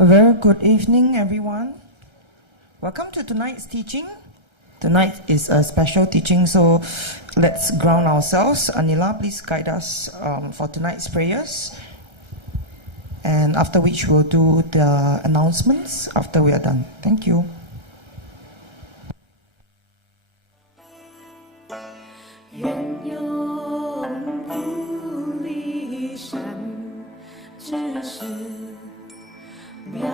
A very good evening, everyone. Welcome to tonight's teaching. Tonight is a special teaching, so let's ground ourselves. Anila, please guide us for tonight's prayers. And after which we'll do the announcements after we are done. Thank you. Yeah.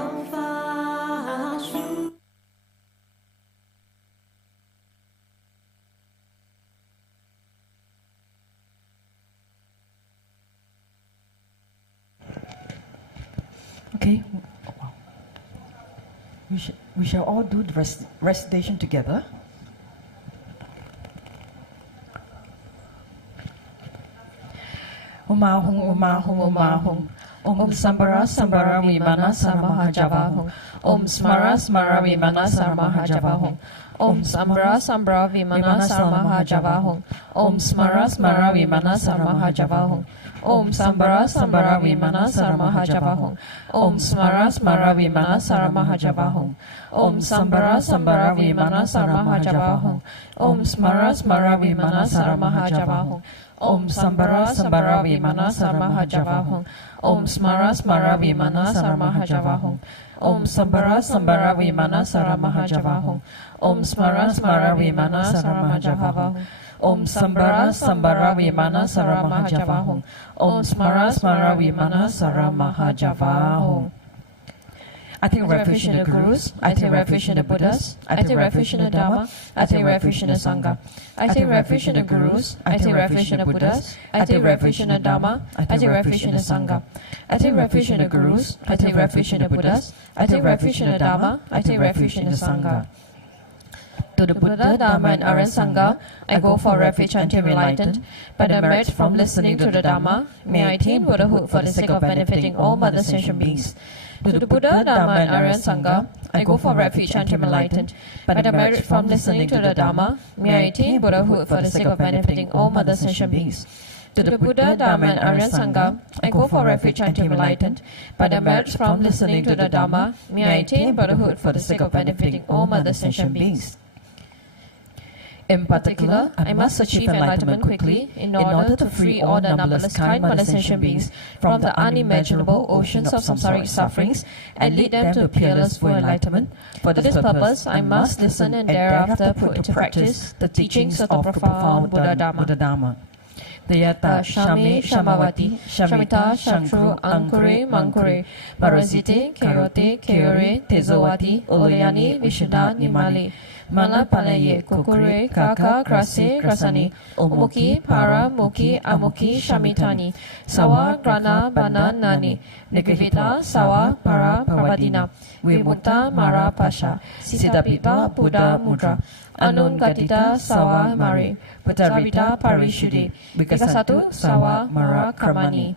Okay. We shall all do the recitation together. Umahung, umahung, umahung. Sambara, sambara, vimana, saramaha javahung. Smara, smara, vimana, saramaha javahung. Sambara, sambara, vimana, saramaha javahung. Smara, smara, vimana, saramaha javahung. Sambara, sambara, vimana, saramaha javahung. Smara, smara, vimana, saramaha javahung. Sambara, sambara, vimana, saramaha javahung. Smara, smara, vimana, saramaha javahung. Sambara, sambara, vimana, saramaha javahung. Smara, smara, vimana, saramaha javahung. Sambara, sambara, vimana, saramaha javahung. Smara, smara, vimana, saramaha javahung. Sambara, sambara, vimana, saramaha javahung. Smara, smara, vimana, saramaha javahung. I take refuge in the Gurus, I take refuge in the Buddhas, I take refuge in the Dharma, I take refuge in the Sangha. I take refuge in the Gurus, I take refuge in the Buddhas, I take refuge in the Dharma, I take refuge in the Sangha. I take refuge in the Gurus, I take refuge in the Buddhas, I take refuge in the Dharma, I take refuge in the Sangha. To the Buddha, Dharma and Aryan Sangha, I go for refuge until enlightened. By the merit from listening to the Dharma, may I attain Buddhahood for the sake of benefiting all mother sentient beings. To the Buddha, Dharma and Aryan Sangha, I go for refuge until enlightened. By the merit from listening to the Dharma, may I attain Buddhahood for the sake of benefiting all mother sentient beings. To the Buddha, Dharma and Aryan Sangha, I go for refuge until enlightened. By the merit from listening to the Dharma, may I attain Buddhahood for the sake of benefiting all mother sentient beings. In particular, I must achieve enlightenment quickly in order to free all the numberless kind mother sentient beings from the unimaginable oceans of samsaric sufferings and lead them to peerless full enlightenment. For this purpose, I must listen and thereafter put into practice the teachings of the profound Buddha Dharma. Dayata Shame Shamavati Shamita Shantru Ankure Mankure Barazite Kerote Keore Tezowati Ulayani Vishuddha Nimali Mala Palaye Kokure Kaka Krase Krasani Umuki Para Muki Amuki Shamitani Sawa Grana Bana Nani Negavita Sawa Para Pravadina Vimutta Mara Pasha Siddhapipa Buddha Mudra Anun Gatita Sawa Mari Putarvita Parishudi Vikasatu Sawa Mara Karmani.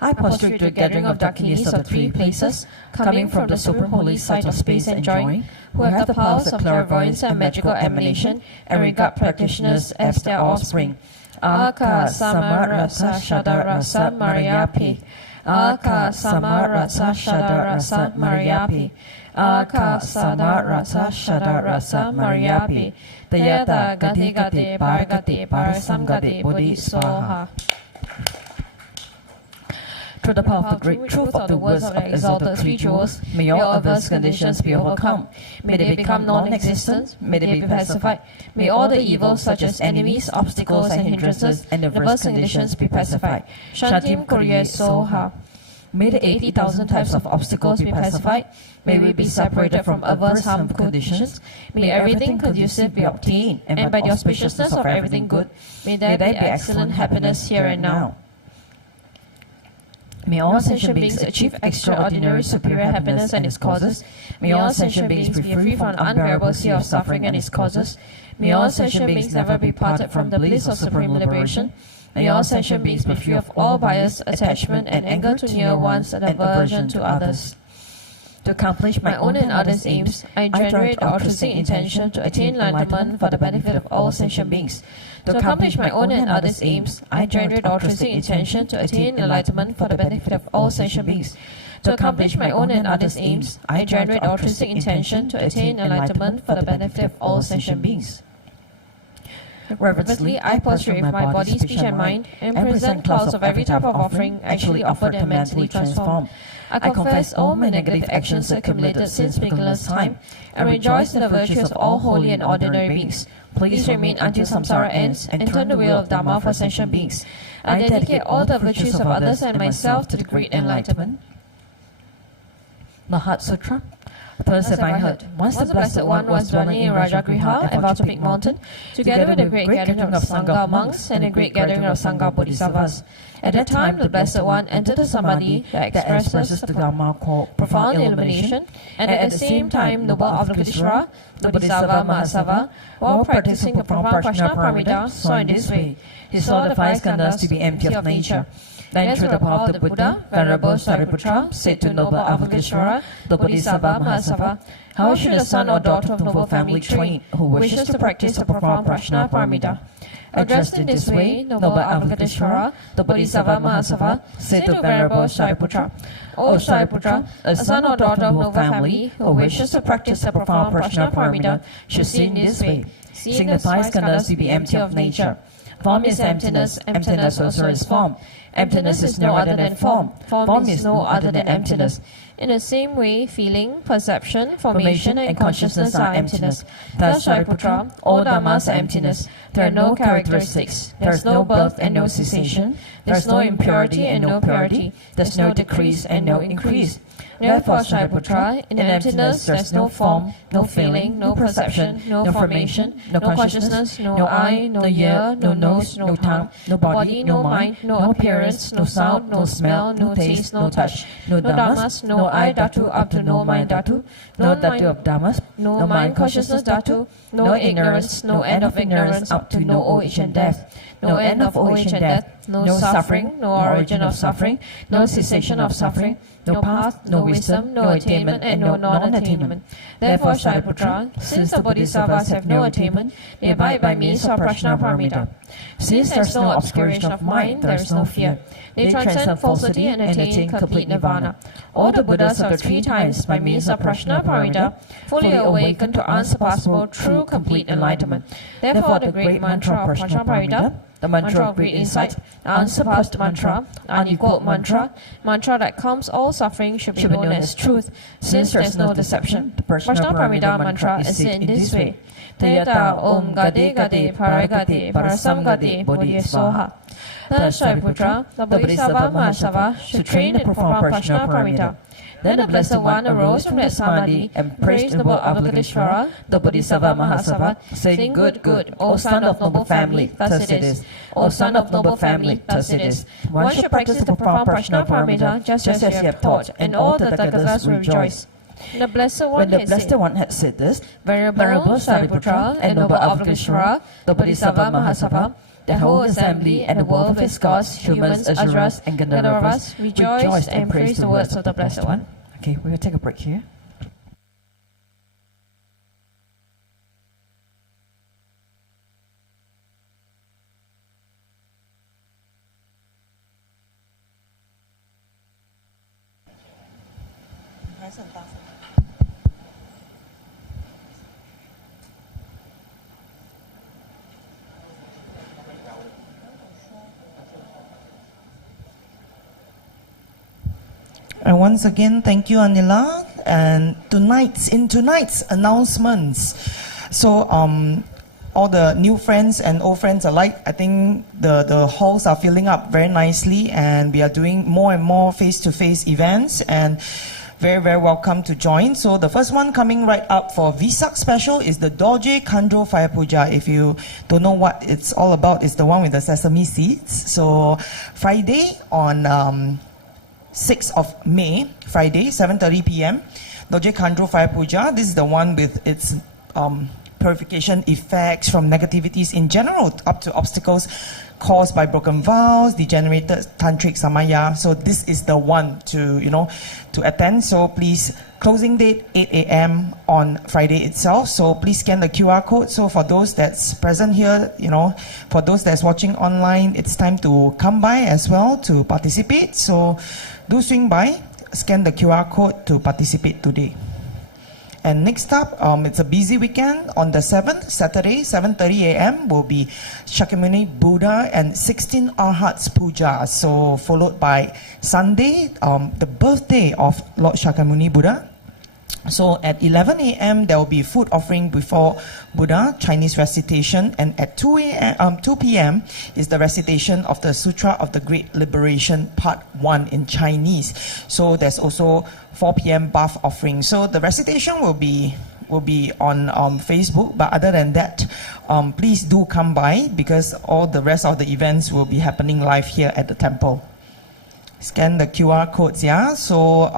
I prostrate to a gathering of Dakinis of the three places, coming from the supreme holy site of space and joy, who have the powers of clairvoyance and magical emanation, and regard practitioners as their offspring. Aka Samarasa Shadarasa Mariapi. Aka Samarasa Shadarasa Mariapi. Aka Samarasa Shadarasa Mariapi. Dayata Gati Gati Pargati Parasamgati Bodhi Swaha. Through the power of the great truth of the words of the exalted three jewels, may all adverse conditions be overcome. May they become non-existent. May they be pacified. May all the evils such as enemies, obstacles and hindrances and adverse conditions be pacified. Shantim Kuriya Soha. May the 80,000 types of obstacles be pacified. May we be separated from adverse harmful conditions. May everything conducive be obtained, and by the auspiciousness of everything good, may there be excellent happiness here and now. May all sentient beings achieve extraordinary superior happiness and its causes. May all sentient beings be free from the unbearable sea of suffering and its causes. May all sentient beings never be parted from the bliss of supreme liberation. May all sentient beings be free of all bias, attachment, and anger to near ones and aversion to others. To accomplish my own and others' aims, I generate the altruistic intention to attain enlightenment for the benefit of all sentient beings. To accomplish my own and others' aims, I generate the altruistic intention to attain enlightenment for the benefit of all sentient beings. To accomplish my own and others' aims, I generate the altruistic intention to attain enlightenment for the benefit of all sentient beings. Reverently, I prostrate with my body, speech, and mind, and present clouds of every type of offering, actually offered and mentally transformed. I confess all my negative actions accumulated since beginner's time, and rejoice in the virtues of all holy and ordinary beings. Please remain until samsara ends, and turn the wheel of Dharma for sentient beings. I dedicate all the virtues of others and myself to the great enlightenment. The Heart Sutra. First have I heard, once the Blessed One was dwelling in Rajagriha and Vatopik mountain, together with a great gathering of Sangha monks and a great gathering of Sangha Bodhisattvas. At that time, the Blessed One entered the Samadhi that expresses the Dharma called profound illumination, and at the same time, noble Avalokiteshvara, the Bodhisattva Mahasava, while practicing the profound Prajnaparamita, saw in this way. He saw the five skandhas to be empty of nature. Then through the power of the Buddha, Venerable Sariputra said to noble Avalokiteshvara, the Bodhisattva Mahasava, how should a son or daughter of noble family train who wishes to practice the profound Prajnaparamita? Addressed in this way, noble Avalokiteshvara, the Bodhisattva Mahasava, said to Venerable Sariputra, O Sariputra, a son or daughter of noble family who wishes to practice the profound Prajnaparamita should see in this way, seeing the five skandhas to be empty of nature. Form is emptiness, emptiness also is form. Emptiness is no other than form. Form is no other than emptiness. In the same way, feeling, perception, formation, and consciousness are emptiness. Thus, Sariputra, all dhammas are emptiness. There are no characteristics. There is no birth and no cessation. There is no impurity and no purity. There is no decrease and no increase. Therefore, Sariputra, in emptiness there is no form, no feeling, no perception, no formation, no consciousness, no eye, no ear, no nose, no tongue, no body, no mind, no appearance, no sound, no smell, no taste, no touch, no dhammas, no I dhatu up to no mind dhatu, no dhatu of dhammas, no mind consciousness dhatu, no ignorance, no end of ignorance up to no old age and death, no end of old age and death, no suffering, no origin of suffering, no cessation of suffering, no path, no wisdom, no attainment, and no non-attainment. Therefore, Sariputra, since the Bodhisattvas have no attainment, they abide by means of Prajnaparamita. Since there is no obscuration of mind, there is no fear. They transcend falsity and attain complete nirvana. All the Buddhas of the three times, by means of Prajnaparamita, fully awaken to unsurpassable, true, complete enlightenment. Therefore, the great mantra of Prajnaparamita, the mantra of great insight, the unsurpassed mantra, unequaled mantra, mantra that calms all suffering should be known as truth, since there is no deception. The Prajnaparamita mantra is said in this way: Tayata Om Gade Gade Paragade Parasam Gade Bodhi Soha. Thus, Sariputra, the Bodhisattva Mahasava, should train and perform Prajnaparamita. Then the Blessed One arose from that Samadhi and praised noble Avalokiteshvara, the Bodhisattva Mahasava, saying, Good, good, O son of noble family, thus it is. O son of noble family, thus it is. One should practice the profound Prajnaparamita just as you have taught, and all the Tathagatas will rejoice. When the Blessed One had said this, Venerable Sariputra and noble Avalokiteshvara, the Bodhisattva Mahasava, the whole assembly and the world of its gods, humans, asuras, and Gandharvas rejoiced and praised the words of the Blessed One. Okay, we're going to take a break here. And once again, thank you, Anila. And in tonight's announcements, so all the new friends and old friends alike, I think the halls are filling up very nicely, and we are doing more and more face-to-face events, and very, very welcome to join. So the first one coming right up for Vesak special is the Dorje Khandro Fire Puja. If you don't know what it's all about, it's the one with the sesame seeds. So Friday on 6th of May, Friday, 7:30 p.m. Dorje Khandro Fire Puja. This is the one with its purification effects from negativities in general, up to obstacles caused by broken vows, degenerated tantric samaya. So this is the one to attend. So please, closing date 8 a.m. on Friday itself. So please scan the QR code. So for those that's present here, for those that's watching online, it's time to come by as well to participate. So do swing by, scan the QR code to participate today. And next up, it's a busy weekend. On the 7th, Saturday, 7:30 a.m. will be Shakyamuni Buddha and 16 Arhats Puja. So followed by Sunday, the birthday of Lord Shakyamuni Buddha. So at 11 a.m. there will be food offering before Buddha, Chinese recitation, and at 2 p.m. is the recitation of the Sutra of the Great Liberation Part 1 in Chinese. So there's also 4 p.m. bath offering. So the recitation will be on Facebook, but other than that, please do come by because all the rest of the events will be happening live here at the temple. Scan the QR codes, yeah? So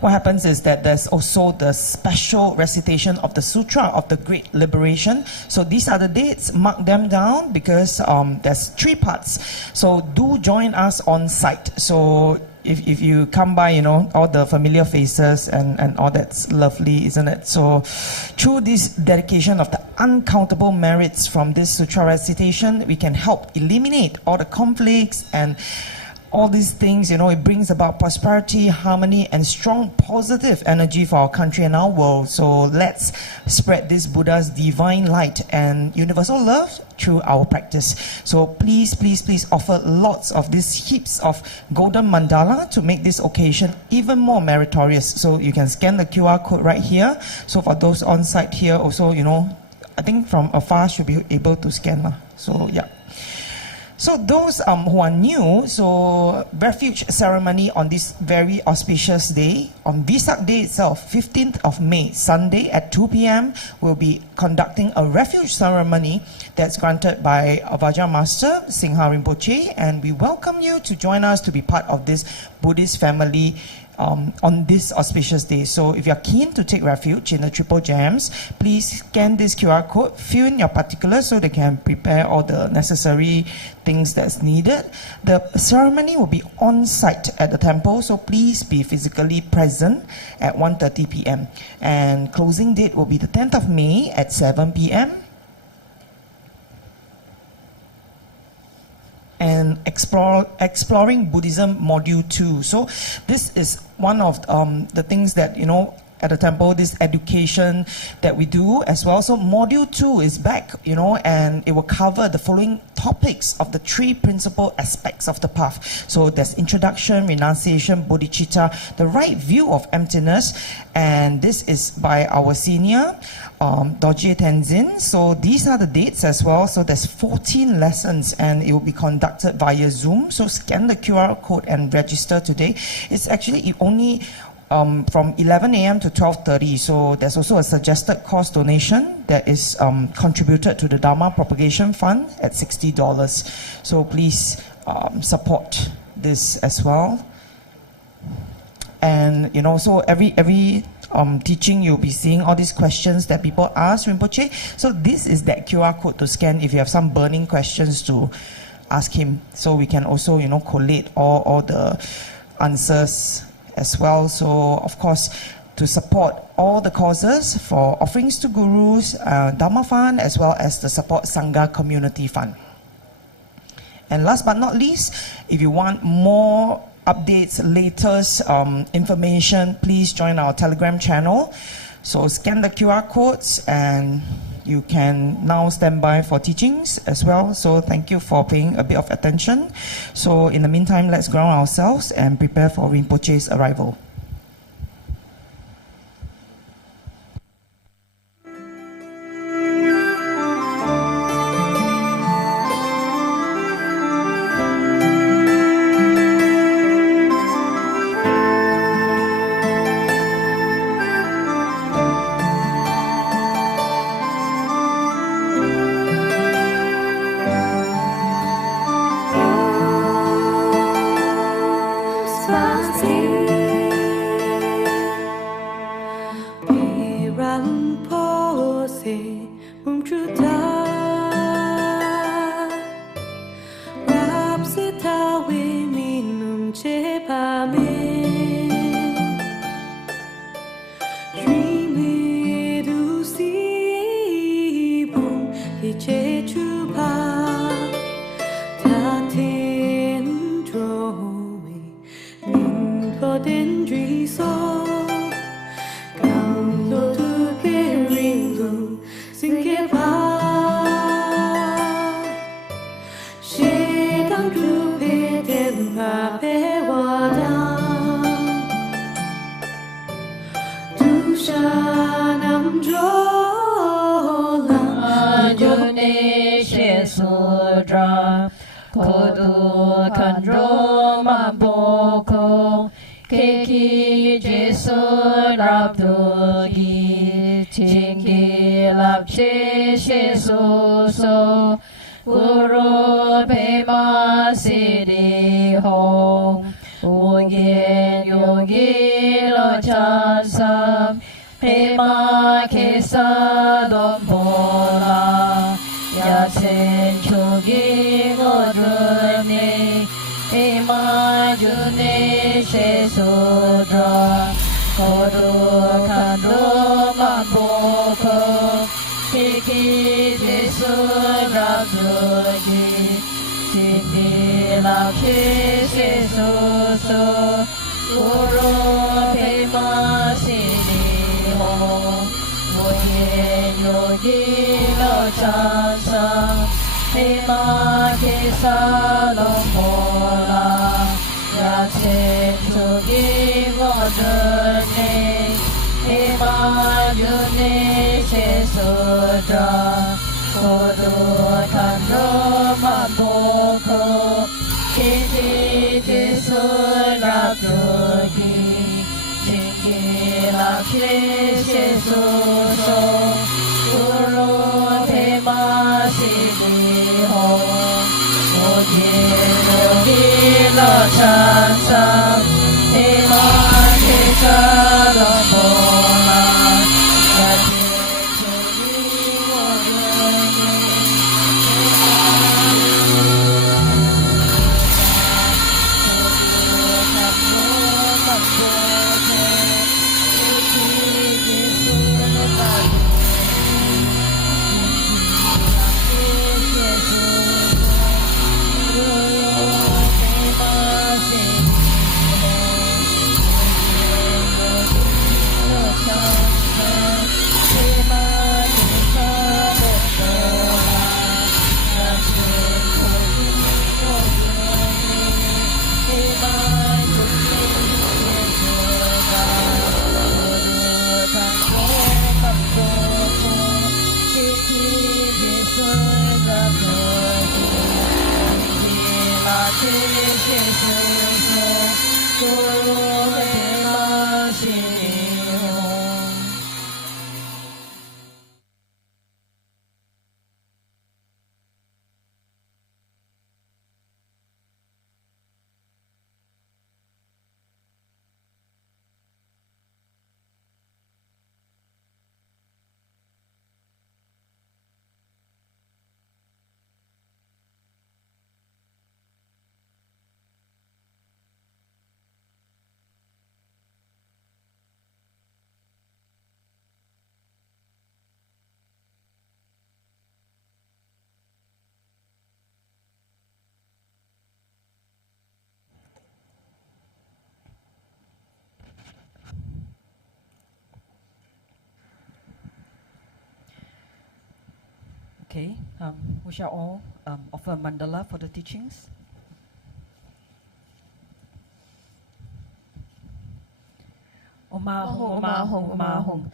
what happens is that there's also the special recitation of the Sutra of the Great Liberation. So these are the dates, mark them down because there's 3 parts. So do join us on site. So if you come by, you know, all the familiar faces and all that's lovely, isn't it? So through this dedication of the uncountable merits from this Sutra recitation, we can help eliminate all the conflicts and all these things, you know, it brings about prosperity, harmony, and strong positive energy for our country and our world. So let's spread this Buddha's divine light and universal love through our practice. So please, please, please offer lots of these heaps of golden mandala to make this occasion even more meritorious. So you can scan the QR code right here. So for those on site here also, you know, I think from afar should be able to scan. So yeah. So those who are new, so refuge ceremony on this very auspicious day, on Vesak Day itself, 15th of May, Sunday at 2 p.m, we'll be conducting a refuge ceremony that's granted by Vajra Master Singha Rinpoche, and we welcome you to join us to be part of this Buddhist family on this auspicious day. So if you're keen to take refuge in the Triple Gems, please scan this QR code, fill in your particulars so they can prepare all the necessary things that's needed. The ceremony will be on site at the temple, so please be physically present at 1:30 p.m. And closing date will be the 10th of May at 7 p.m. And exploring Buddhism module 2. So this is one of the things that, you know, at the temple, this education that we do as well. So module 2 is back, you know, and it will cover the following topics of the 3 principal aspects of the path. So there's introduction, renunciation, bodhicitta, the right view of emptiness, and this is by our senior, Dorje Tenzin. So these are the dates as well. So there's 14 lessons and it will be conducted via Zoom. So scan the QR code and register today. It's actually only from 11 a.m. to 12:30. So there's also a suggested cost donation that is contributed to the Dharma Propagation Fund at $60. So please support this as well. And you know, so every teaching you'll be seeing all these questions that people ask Rinpoche. So this is that QR code to scan if you have some burning questions to ask him. So we can also, you know, collate all the answers as well. So of course, to support all the causes for offerings to gurus, Dharma Fund, as well as the support Sangha Community Fund. And last but not least, if you want more updates, latest information, please join our Telegram channel. So scan the QR codes and you can now stand by for teachings as well. So thank you for paying a bit of attention. So in the meantime, let's ground ourselves and prepare for Rinpoche's arrival. Sudra Kodu Kandro Mamboko Keki Jesu Rabdugi Chingi Lapche Shesuso Guru Pema Siddhi Hong Ungyen Yogi Lo Chansam Pema Kesa Dompola Yasen Chugi Godruni Pema Juni Shesudra Kodu Kandro Mamboko Kiki Jesu Rabdugi Chindi Lakshi Shesuso Guru Pema Siddhi Hong Moye Yogi Lo Chansam Pema Kesa Lompola Yachen Chugi Godruni Pema Juni Shesudra Kodu Kandro Mamboko Kiti Jesu Rabdugi Chingi Lakshi Shesuso Guru Pema Siddhi Hong Moye Yogi Lo Chansam Pema Kesa Lompola Okay, we shall all offer mandala for the teachings. Om Ahong, Om Ahong, Om Ahong.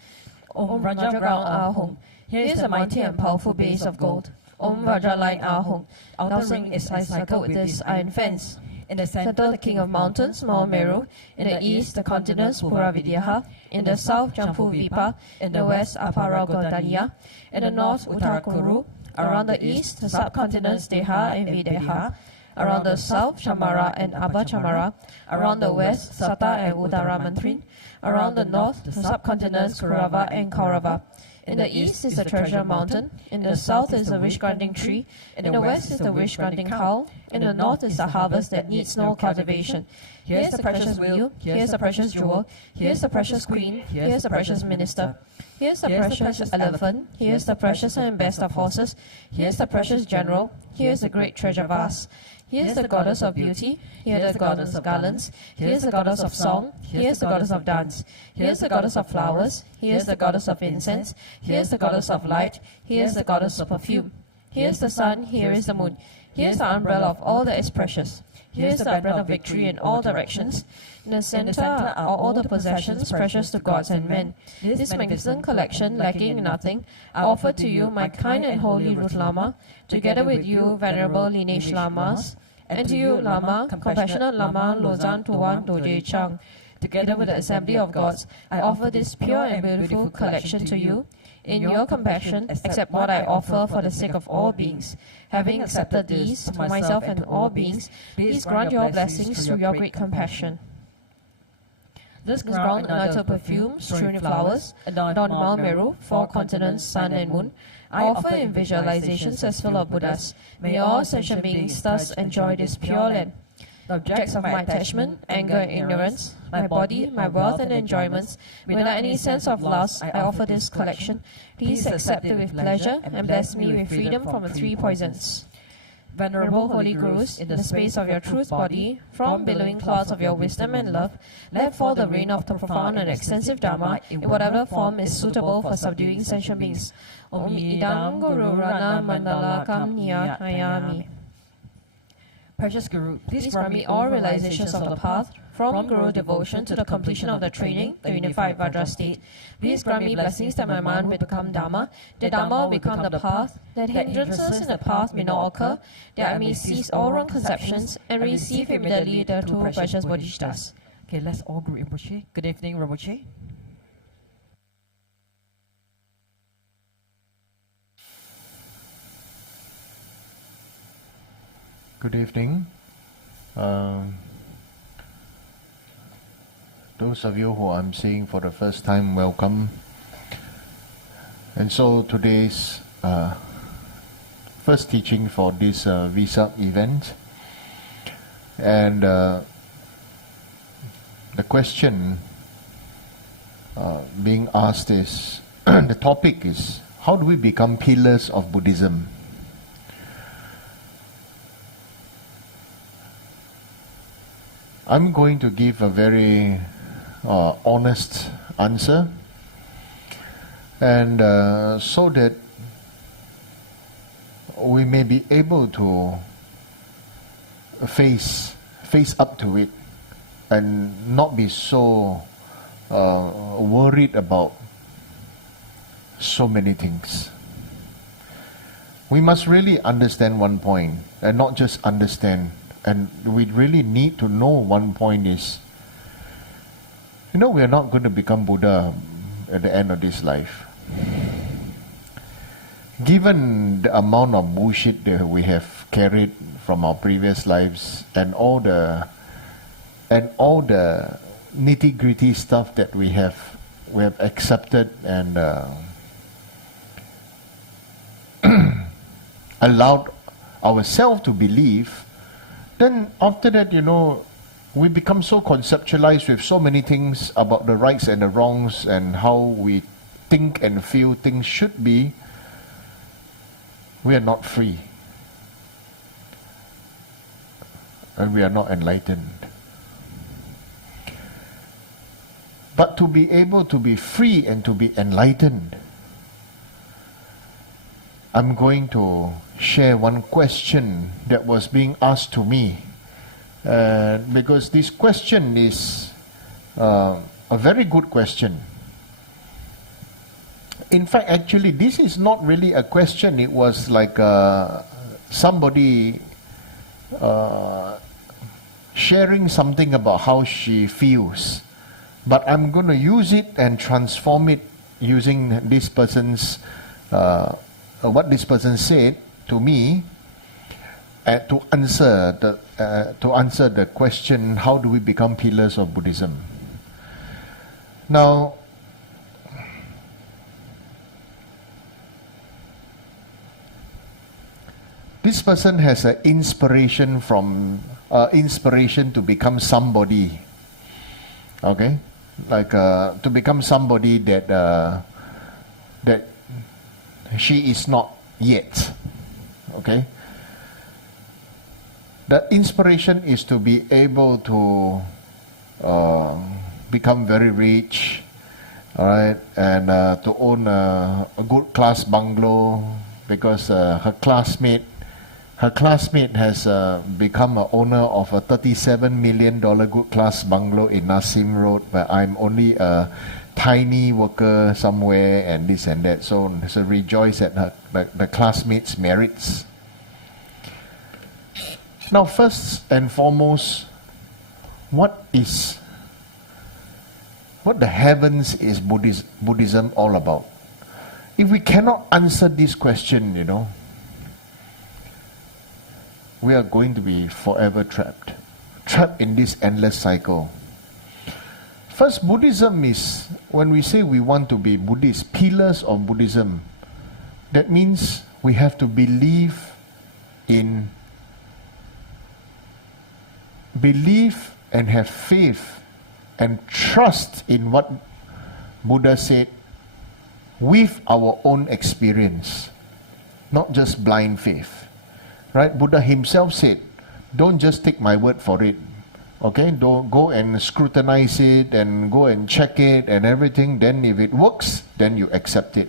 Om Raja Ground Ahong. Here is the mighty and powerful base of gold. Om Raja Line Ahong. Outer ring is encircled with this iron fence. In the center, the king of mountains, Mount Meru. In the east, the continents, Pura Vidyaha. In the south, Jampu Vipa. In the west, Apara Godaniya. In the north, Uttarakuru. Around the east, the subcontinents, Deha and Videha. Around the south, Chamara and Abba Chamara. Around the west, Sata and Uttaramantrin. Around the north, the subcontinents, Kurava and Kaurava. In the east is the treasure mountain. In the south is the wish-granting tree. In the west is the wish-granting cow. In the north is the harvest that needs no cultivation. Here is the precious wheel. Here is the precious jewel. Here is the precious queen. Here is the precious minister. Here is the precious elephant. Here is the precious and best of horses. Here is the precious general. Here is the great treasure vase. Here is the goddess of beauty. Here is the goddess of garlands. Here is the goddess of song. Here is the goddess of dance. Here is the goddess of flowers. Here is the goddess of incense. Here is the goddess of light. Here is the goddess of perfume. Here is the sun, here is the moon. Here is the umbrella of all that is precious. Here is the banner of victory in all directions. In the center are all the possessions precious to gods and men. This magnificent collection, lacking in nothing, I offer to you, my kind and holy Root Lama, together with you, venerable lineage Lamas, and to you, Lama, compassionate Lama, Lozan Tuan Doje Chang. Together with the assembly of gods, I offer this pure and beautiful collection to you. In your compassion, accept what I offer for the sake of all beings. Having accepted these, to myself and all beings, please grant your blessings through your great compassion. This ground united perfume, strewn with flowers, adorned Mount Meru, 4 continents, sun and moon, I offer in visualizations as full of Buddhas. May all sentient beings thus enjoy this pure land. The objects of my attachment, anger and ignorance, my body, my wealth and enjoyments, without any sense of loss, I offer this collection. Please accept it with pleasure and bless me with freedom from the 3 poisons. Venerable Holy Gurus, in the space of your truth body, from billowing clouds of your wisdom and love, let fall the rain of the profound and extensive Dharma in whatever form is suitable for subduing sentient beings. Om Idam Guru Rana Mandala Kam Niya Hayami. Precious Guru, please grant me all realizations of the path, from Guru devotion to the completion of the training, the unified Vajra state. Please grant me blessings that my mind will become Dharma, that Dharma will become the path, that hindrances in the path may not occur, that I may cease all wrong conceptions and receive immediately the 2 precious bodhisattvas. Okay, let's all Guru Rinpoche. Good evening, Rinpoche. Good evening. Those of you who I'm seeing for the first time, welcome. And so today's first teaching for this Visa event. And the question being asked is, the topic is, how do we become pillars of Buddhism? I'm going to give a very honest answer, and so that we may be able to face up to it and not be so worried about so many things. We must really understand one point, and not just understand. And we really need to know one point is, we are not going to become Buddha at the end of this life. Given the amount of bullshit that we have carried from our previous lives and all the nitty-gritty stuff that we have accepted and allowed ourselves to believe, then after that, we become so conceptualized with so many things about the rights and the wrongs and how we think and feel things should be. We are not free. And we are not enlightened. But to be able to be free and to be enlightened, I'm going to share one question that was being asked to me, because this question is a very good question. In fact, actually, this is not really a question. It was like somebody sharing something about how she feels. But I'm going to use it and transform it using this person's what this person said to me to answer the question, how do we become pillars of Buddhism? Now, this person has an inspiration to become somebody. Okay, like to become somebody that she is not yet. Okay? The inspiration is to be able to become very rich, alright, and to own a good class bungalow, because her classmate has become an owner of a $37 million good class bungalow in Nassim Road, where I'm only a tiny worker somewhere and this and that. So rejoice at the classmates' merits. Now, first and foremost, what the heavens is Buddhism all about? If we cannot answer this question, we are going to be forever trapped in this endless cycle. First, Buddhism is, when we say we want to be Buddhist, pillars of Buddhism, that means we have to believe and have faith and trust in what Buddha said with our own experience, not just blind faith. Right? Buddha himself said, don't just take my word for it. Okay? Don't go and scrutinize it and go and check it and everything. Then if it works, then you accept it.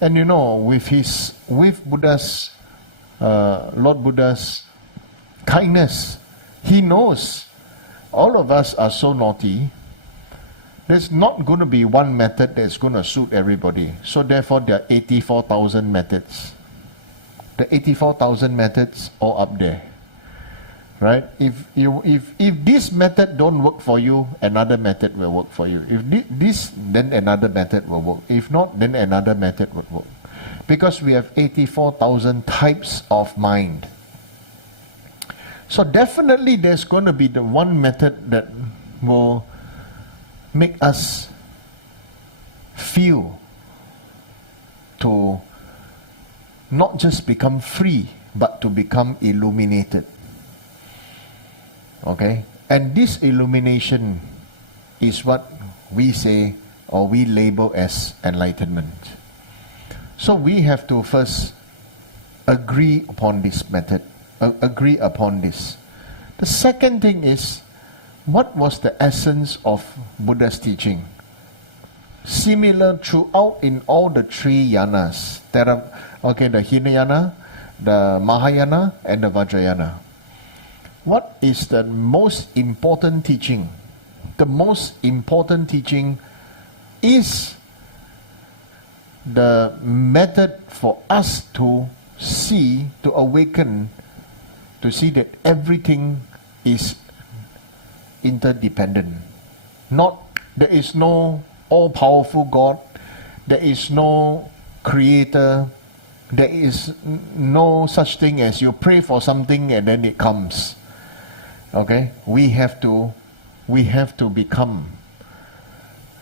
And with Buddha's, Lord Buddha's kindness, he knows all of us are so naughty. There's not going to be one method that's going to suit everybody. So therefore there are 84,000 methods. The 84,000 methods are up there. Right? If this method don't work for you, another method will work for you. If this, then another method will work. If not, then another method would work. Because we have 84,000 types of mind. So definitely there's going to be the one method that will make us feel to not just become free, but to become illuminated. Okay? And this illumination is what we say or we label as enlightenment. So we have to first agree upon this method. Agree upon this. The second thing is, what was the essence of Buddha's teaching? Similar throughout in all the three yanas. The Hinayana, the Mahayana, and the Vajrayana. What is the most important teaching? The most important teaching is the method for us to see, to awaken, to see that everything is interdependent. There is no all-powerful God, there is no creator, there is no such thing as you pray for something and then it comes. Okay? We have to become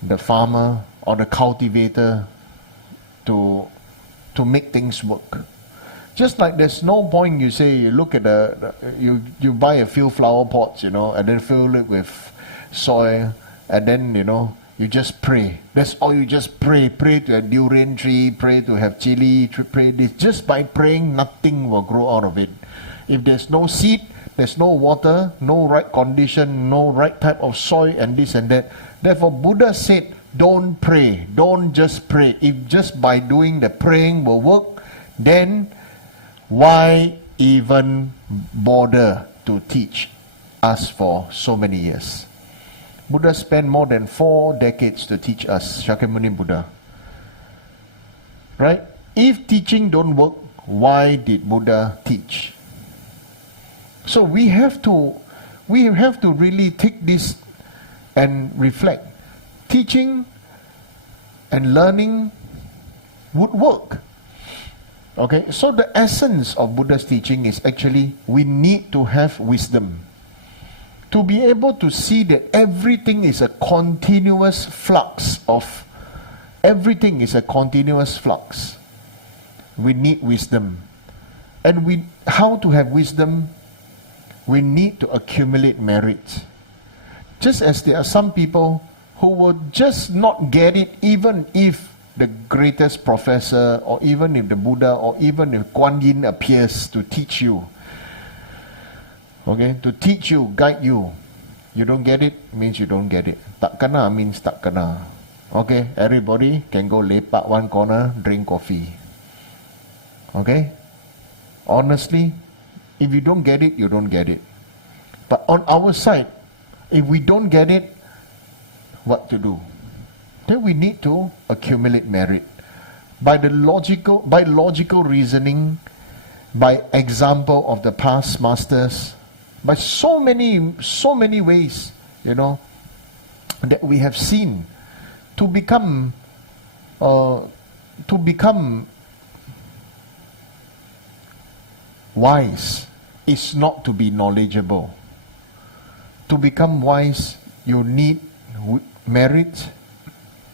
the farmer or the cultivator to make things work. Just like there's no point you say, you look at you buy a few flower pots, and then fill it with soil, and then, you just pray. That's all you just pray. Pray to a durian tree, pray to have chili, pray this. Just by praying, nothing will grow out of it. If there's no seed, there's no water, no right condition, no right type of soil, and this and that. Therefore, Buddha said, don't pray. Don't just pray. If just by doing the praying will work, then why even bother to teach us for so many years? Buddha spent more than 4 decades to teach us, Shakyamuni Buddha. Right? If teaching don't work, why did Buddha teach? So we have to really take this and reflect. Teaching and learning would work. Okay, so the essence of Buddha's teaching is actually we need to have wisdom. To be able to see that everything is a continuous flux we need wisdom. And how to have wisdom? We need to accumulate merit. Just as there are some people who will just not get it even if the greatest professor, or even if the Buddha, or even if Kuan Yin appears to teach you. Okay, to teach you, guide you. You don't get it, means you don't get it. Tak kena means tak kena. Okay, everybody can go lepak one corner, drink coffee. Okay? Honestly, if you don't get it, you don't get it. But on our side, if we don't get it, what to do? Then we need to accumulate merit. By logical reasoning, by example of the past masters, by so many ways, that we have seen, to become wise is not to be knowledgeable. To become wise, you need merit,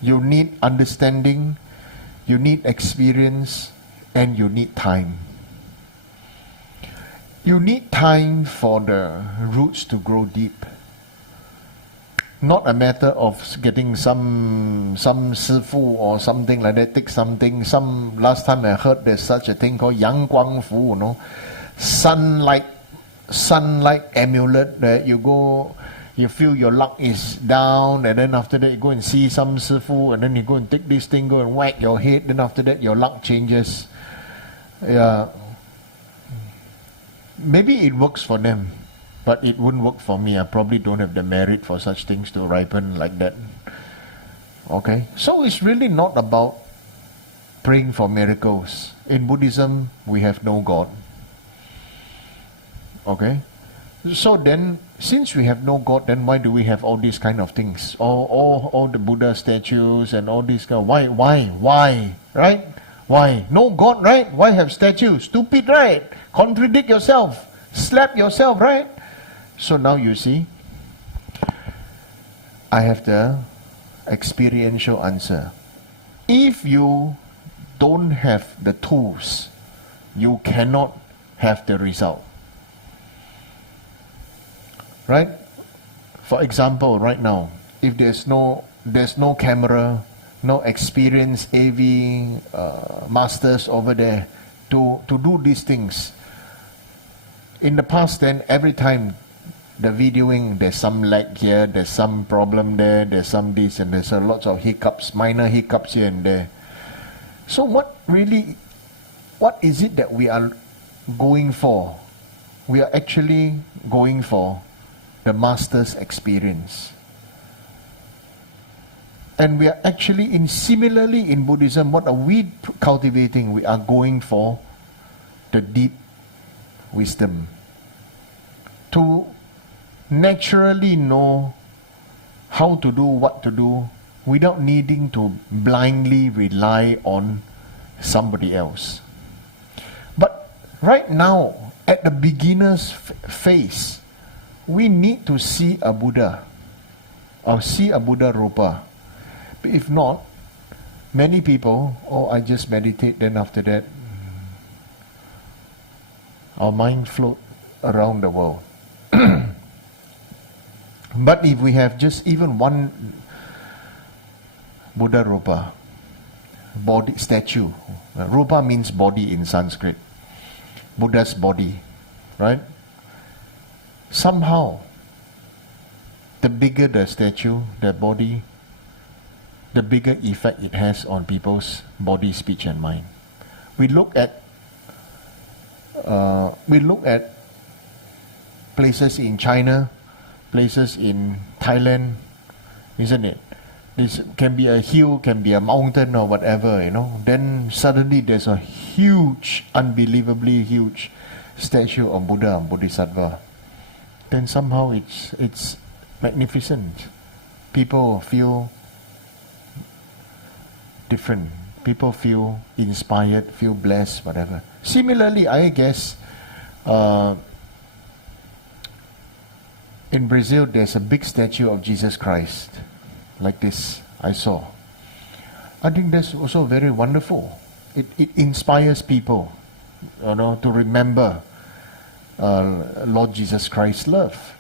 you need understanding, you need experience, and you need time. You need time for the roots to grow deep. Not a matter of getting some sifu or something like that, take something. Last time I heard there's such a thing called Yang Guang Fu, sunlight amulet that you go, you feel your luck is down, and then after that you go and see some sifu, and then you go and take this thing, go and whack your head, then after that your luck changes. Yeah. Maybe it works for them, but it wouldn't work for me. I probably don't have the merit for such things to ripen like that. Okay? So it's really not about praying for miracles. In Buddhism, we have no God. Okay? So then, since we have no God, then why do we have all these kind of things? All the Buddha statues and all these kind of... Why? Right? Why? No God, right? Why have statues? Stupid, right? Contradict yourself. Slap yourself, right? So now you see, I have the experiential answer. If you don't have the tools, you cannot have the result. Right? For example, right now, if there's no camera, no experienced AV masters over there to do these things. In the past, then every time the videoing, there's some lag here, there's some problem there, there's some this, and there's lots of hiccups, minor hiccups here and there. So what is it that we are going for? We are actually going for the master's experience. And we are actually similarly in Buddhism, what are we cultivating? We are going for the deep wisdom. To naturally know how to do what to do without needing to blindly rely on somebody else. But right now, at the beginner's phase, we need to see a Buddha or see a Buddha Rupa. If not, many people, I just meditate, then after that, our mind float around the world. But if we have just even one Buddha Rupa, body statue, Rupa means body in Sanskrit, Buddha's body, right? Somehow, the bigger the statue, the body, the bigger effect it has on people's body, speech and mind. We look at places in China, places in Thailand, isn't it? This can be a hill, can be a mountain or whatever, Then suddenly there's a huge, unbelievably huge statue of Buddha, Bodhisattva. Then somehow it's magnificent. People feel different. People feel inspired, feel blessed, whatever. Similarly, I guess, in Brazil, there's a big statue of Jesus Christ, like this, I saw. I think that's also very wonderful. It inspires people, to remember Lord Jesus Christ's love,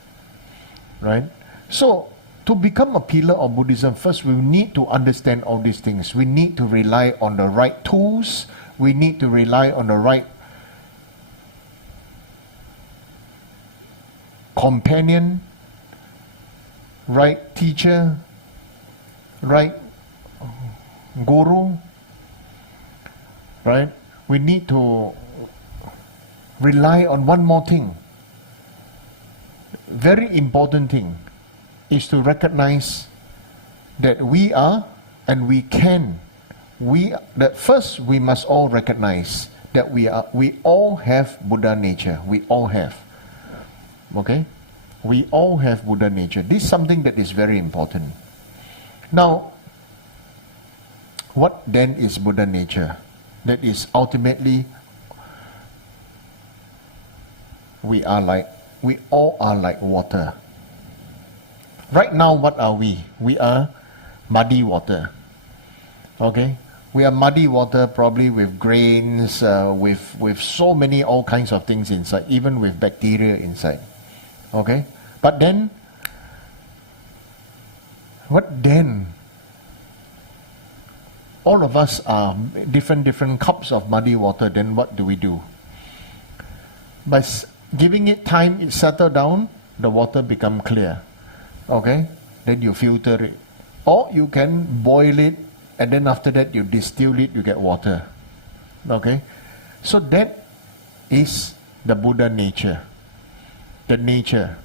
right? So, to become a pillar of Buddhism, first we need to understand all these things. We need to rely on the right tools. We need to rely on the right companion, right teacher, right guru, right? we need to rely on one more thing. Very important thing is to recognize that we are and we can. That first we must all recognize that we all have Buddha nature. We all have. Okay? We all have Buddha nature. This is something that is very important. Now, what then is Buddha nature? That is ultimately, we all are like water. Right now, what are we? We are muddy water. Okay? We are muddy water, probably with grains, with so many all kinds of things inside, even with bacteria inside. Okay? But then, what then? All of us are different cups of muddy water. Then what do we do? By giving it time, it settles down, the water become clear. Okay? Then you filter it. Or you can boil it, and then after that you distill it, you get water. Okay? So that is the Buddha nature. The nature.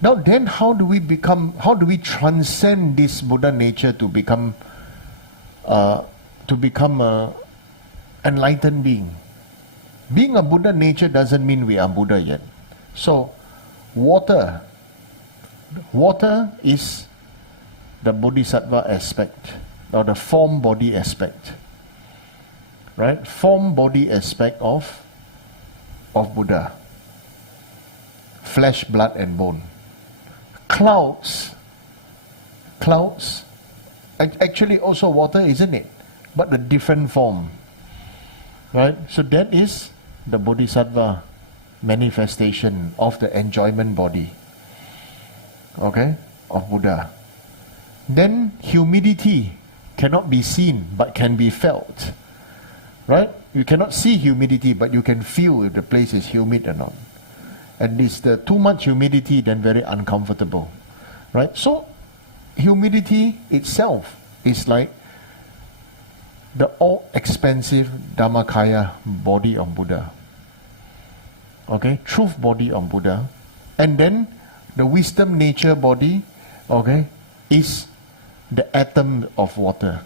Now then, how do we transcend this Buddha nature to become a enlightened being? Being a Buddha nature doesn't mean we are Buddha yet. So, water is the Bodhisattva aspect, or the form body aspect. Right? Form body aspect of Buddha. Flesh, blood and bone. Clouds, actually also water, isn't it? But a different form. Right? So that is the Bodhisattva manifestation of the enjoyment body. Okay? Of Buddha. Then humidity cannot be seen but can be felt. Right? You cannot see humidity, but you can feel if the place is humid or not. And it's the too much humidity, then very uncomfortable. Right? So humidity itself is like the all-expansive Dhammakaya body of Buddha. Okay? Truth body of Buddha. And then the wisdom nature body, okay, is the atom of water.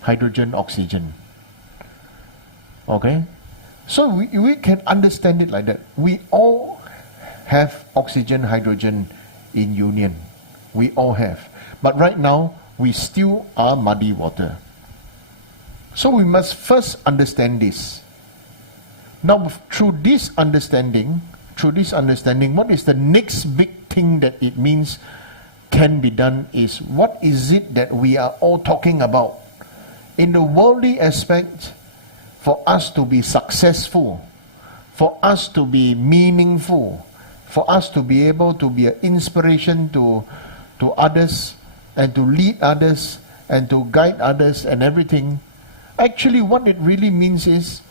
Hydrogen, oxygen. Okay? So we can understand it like that. We all have oxygen, hydrogen in union. We all have. But right now, we still are muddy water. So we must first understand this. Now, through this understanding, what is the next big thing that it means can be done is, what is it that we are all talking about? In the worldly aspect, for us to be successful, for us to be meaningful, for us to be able to be an inspiration to others, and to lead others, and to guide others and everything, actually what it really means is,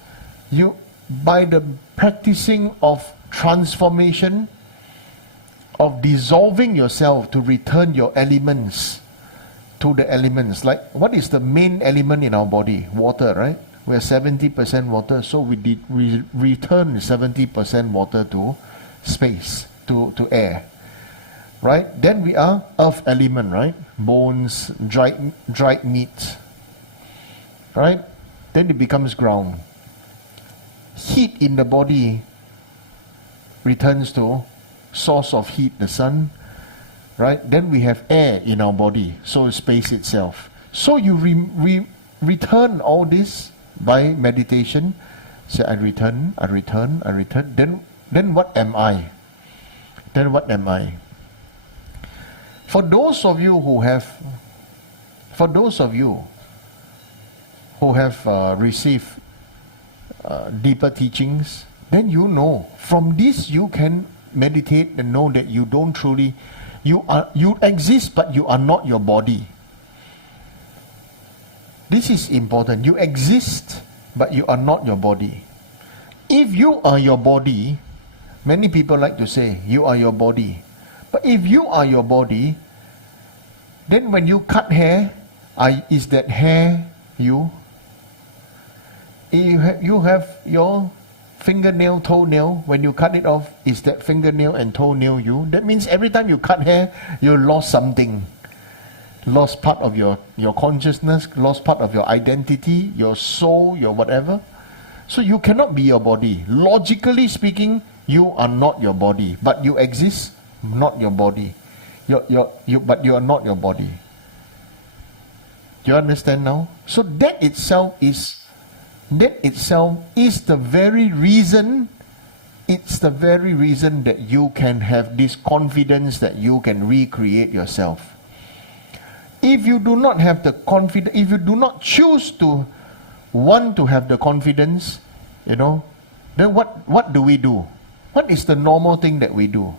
you, by the practicing of transformation, of dissolving yourself to return your elements to the elements. Like, what is the main element in our body? Water, right? We're 70% water, so we return 70% water to space, to air. Right? Then we are earth element, right? Bones, dried meat. Right? Then it becomes ground. Heat in the body returns to source of heat, the sun. Right? Then we have air in our body, so space itself. So you return all this by meditation. Say, I return. Then what am I? For those of you who have received deeper teachings, then you know, from this you can meditate and know that you don't truly, you exist, but you are not your body. This is important. You exist, but you are not your body. If you are your body, many people like to say, you are your body. But if you are your body, then when you cut hair, is that hair you? you have your fingernail, toenail. When you cut it off, is that fingernail and toenail you? That means every time you cut hair, you lost something. Lost part of your consciousness, lost part of your identity, your soul, your whatever. So you cannot be your body. Logically speaking, you are not your body. But you exist, not your body. But you are not your body. Do you understand now? So that itself is the very reason, it's the very reason that you can have this confidence that you can recreate yourself. If you do not have the confidence, if you do not choose to want to have the confidence, then what do we do? What is the normal thing that we do?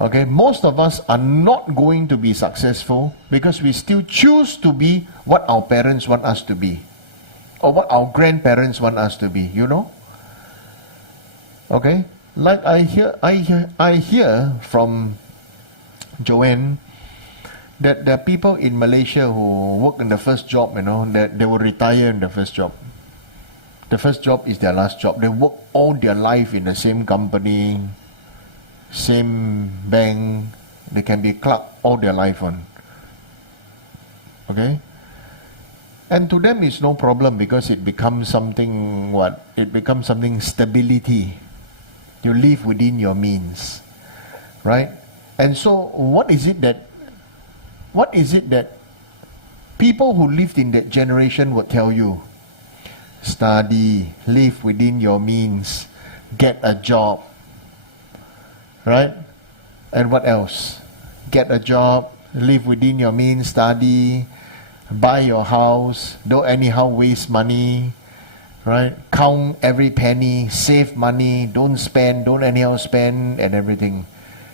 Okay, most of us are not going to be successful because we still choose to be what our parents want us to be, or what our grandparents want us to be, Okay, like I hear from Joanne that there are people in Malaysia who work in the first job, that they will retire in the first job. The first job is their last job. They work all their life in the same company, same bank. They can be clerk all their life on. Okay? And to them it's no problem because it becomes something, It becomes something stability. You live within your means. Right? And so what is it that people who lived in that generation would tell you? Study, live within your means, get a job. Right? And what else? Get a job, live within your means, study, buy your house, don't anyhow waste money, right? Count every penny, save money, don't anyhow spend and everything.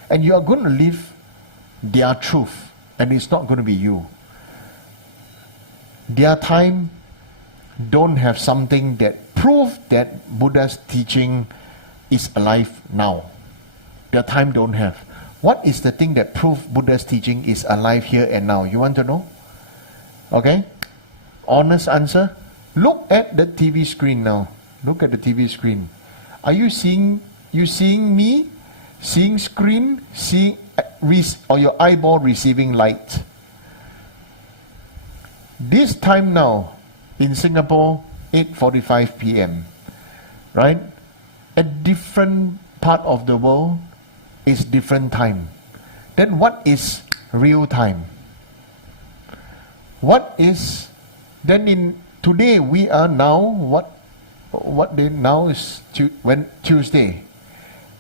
And you are going to live their truth, and it's not going to be you. Their time don't have something that proves that Buddha's teaching is alive now. Their time don't have. What is the thing that proves Buddha's teaching is alive here and now? You want to know? Okay? Honest answer. Look at the TV screen now. Look at the TV screen. Are you seeing me? Seeing screen? Or your eyeball receiving light? This time now, in Singapore, 8:45 p.m. Right? A different part of the world is different time. Then what is real time? Today we are now, what day now is Tuesday.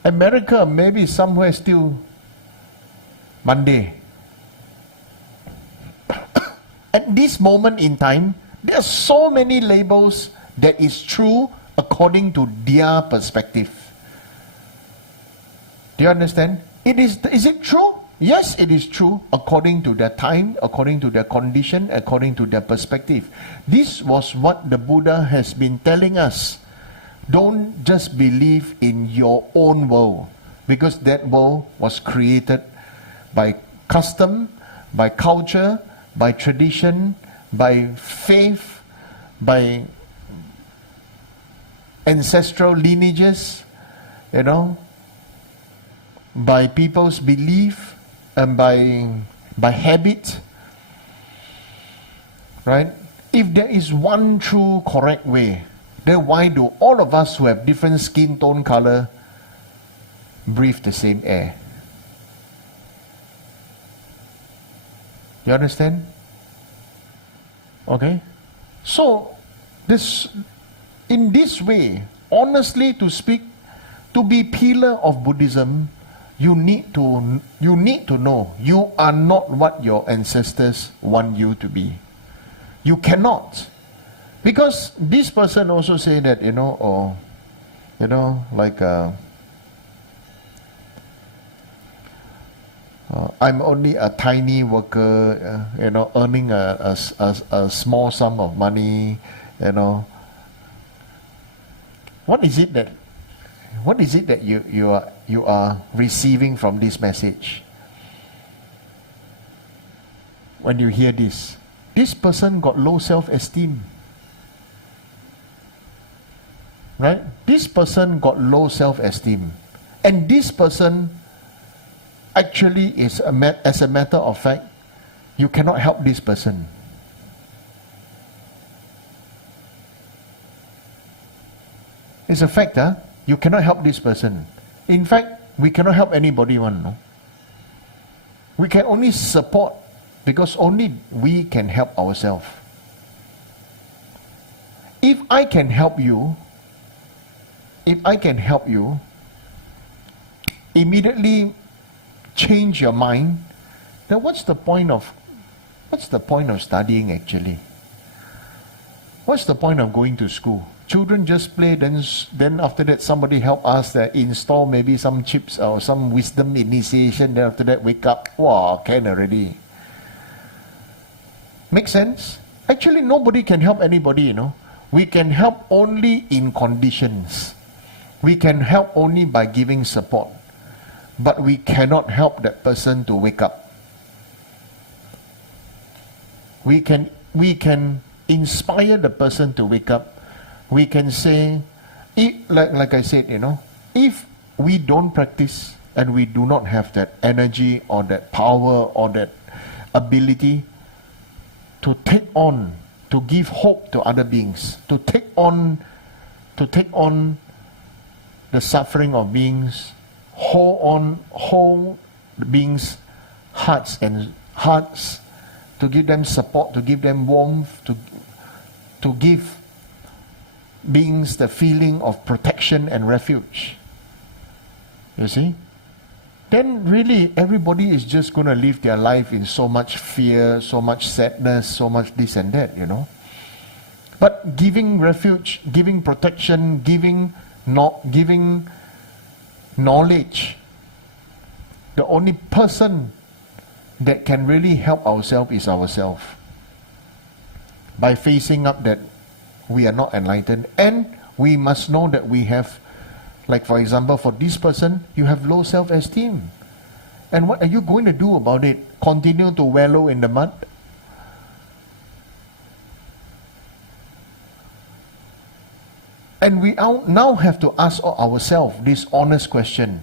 America maybe somewhere still Monday. At this moment in time, there are so many labels that is true according to their perspective. Do you understand? Is it true? Yes, it is true according to their time, according to their condition, according to their perspective. This was what the Buddha has been telling us. Don't just believe in your own world, because that world was created by custom, by culture, by tradition, by faith, by ancestral lineages, by people's belief, and by habit. Right? If there is one true correct way, then why do all of us who have different skin tone color breathe the same air? You understand? Okay? So, in this way, honestly to speak, to be pillar of Buddhism, you need to know you are not what your ancestors want you to be. You cannot. Because this person also say that, I'm only a tiny worker, earning a small sum of money, What is it that you are receiving from this message? When you hear this person got low self-esteem. Right? This person got low self-esteem. And this person actually is, as a matter of fact, you cannot help this person. It's a fact, huh? You cannot help this person. In fact, we cannot help anybody, no? We can only support, because only we can help ourselves. If I can help you, immediately change your mind, then what's the point of studying actually? What's the point of going to school? Children just play, then after that somebody help us that install maybe some chips or some wisdom initiation, then after that wake up, wow, can already. Make sense? Actually nobody can help anybody, you know. We can help only in conditions. We can help only by giving support. But we cannot help that person to wake up. We can inspire the person to wake up. We can say, like I said, you know, if we don't practice and we do not have that energy or that power or that ability to take on, to give hope to other beings, to take on the suffering of beings, hold beings' hearts, to give them support, to give them warmth, to give beings the feeling of protection and refuge. You see? Then really everybody is just going to live their life in so much fear, so much sadness, so much this and that, you know. But giving refuge, giving protection, giving knowledge, the only person that can really help ourselves is ourselves. By facing up that we are not enlightened, and we must know that we have, like for example, for this person, you have low self-esteem. And what are you going to do about it? Continue to wallow in the mud? And we now have to ask ourselves this honest question.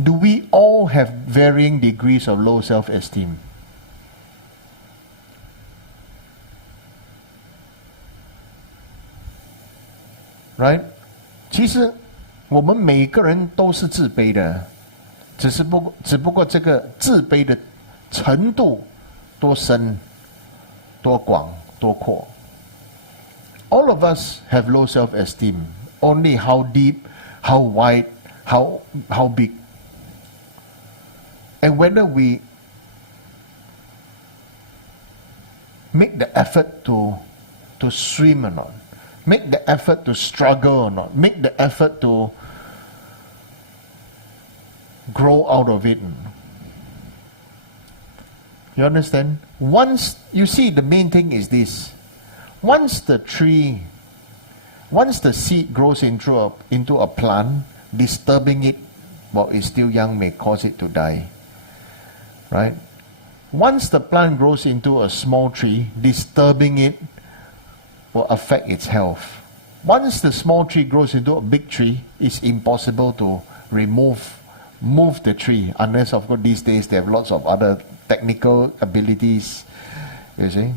Do we all have varying degrees of low self-esteem? Right? 其实我们每个人都是自卑的，只不过这个自卑的程度多深、多广、多阔。All of us have low self-esteem. Only how deep, how wide, how big. And whether we make the effort to swim or not, make the effort to struggle or not, make the effort to grow out of it. You understand? Once, you see, the main thing is this. Once the seed grows into a plant, disturbing it while it's still young may cause it to die. Right? Once the plant grows into a small tree, disturbing it will affect its health. Once the small tree grows into a big tree, it's impossible to move the tree, unless of course these days they have lots of other technical abilities. You see?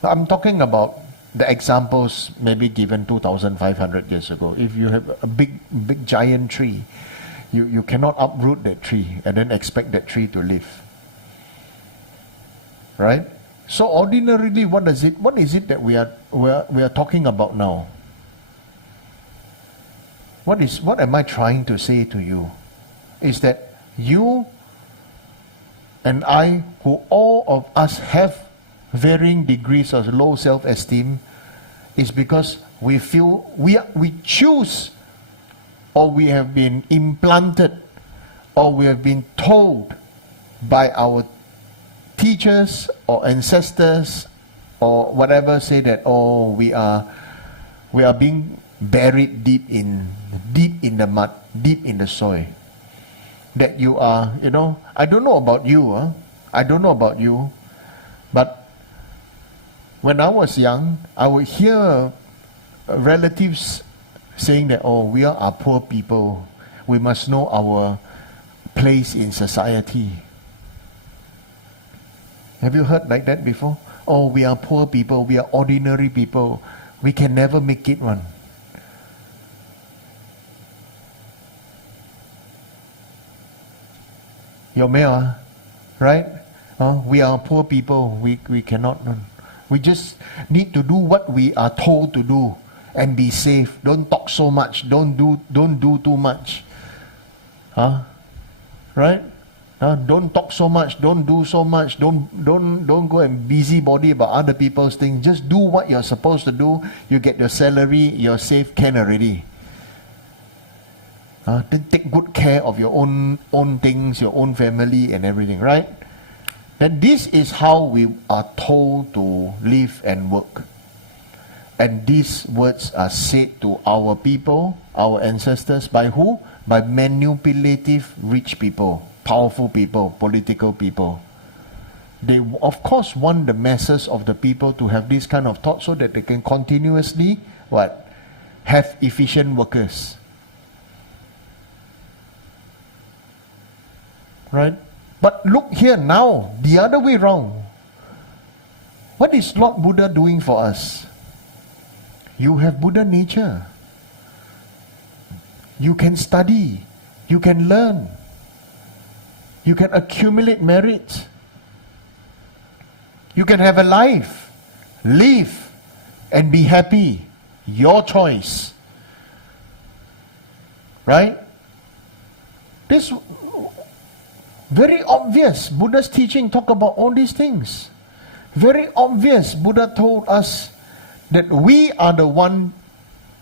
I'm talking about the examples maybe given 2,500 years ago. If you have a big giant tree, you cannot uproot that tree and then expect that tree to live. Right? So ordinarily, what is it that we are talking about now? What am I trying to say to you? Is that you and I, who all of us have varying degrees of low self-esteem, is because we feel we choose, or we have been implanted, or we have been told by our teachers or ancestors or whatever, say that, oh, we are being buried deep in the mud, deep in the soil. That you are, you know, I don't know about you, but when I was young, I would hear relatives saying that, oh, we are poor people, we must know our place in society. Have you heard like that before? Oh, we are poor people, we are ordinary people, we can never make it one. Right? We are poor people, we cannot. We just need to do what we are told to do and be safe. Don't talk so much, don't do too much. Right? Don't talk so much, don't do so much, don't go and busybody about other people's things. Just do what you're supposed to do. You get your salary, you're safe, can already. Then take good care of your own things, your own family and everything, right? Then this is how we are told to live and work. And these words are said to our people, our ancestors, by who? By manipulative rich people, powerful people, political people. They of course want the masses of the people to have this kind of thought so that they can continuously, what? Have efficient workers. Right? But look here now, the other way round. What is Lord Buddha doing for us? You have Buddha nature. You can study. You can learn. You can accumulate merit. You can have a life. Live and be happy. Your choice. Right? This very obvious. Buddha's teaching talk about all these things. Very obvious. Buddha told us that we are the one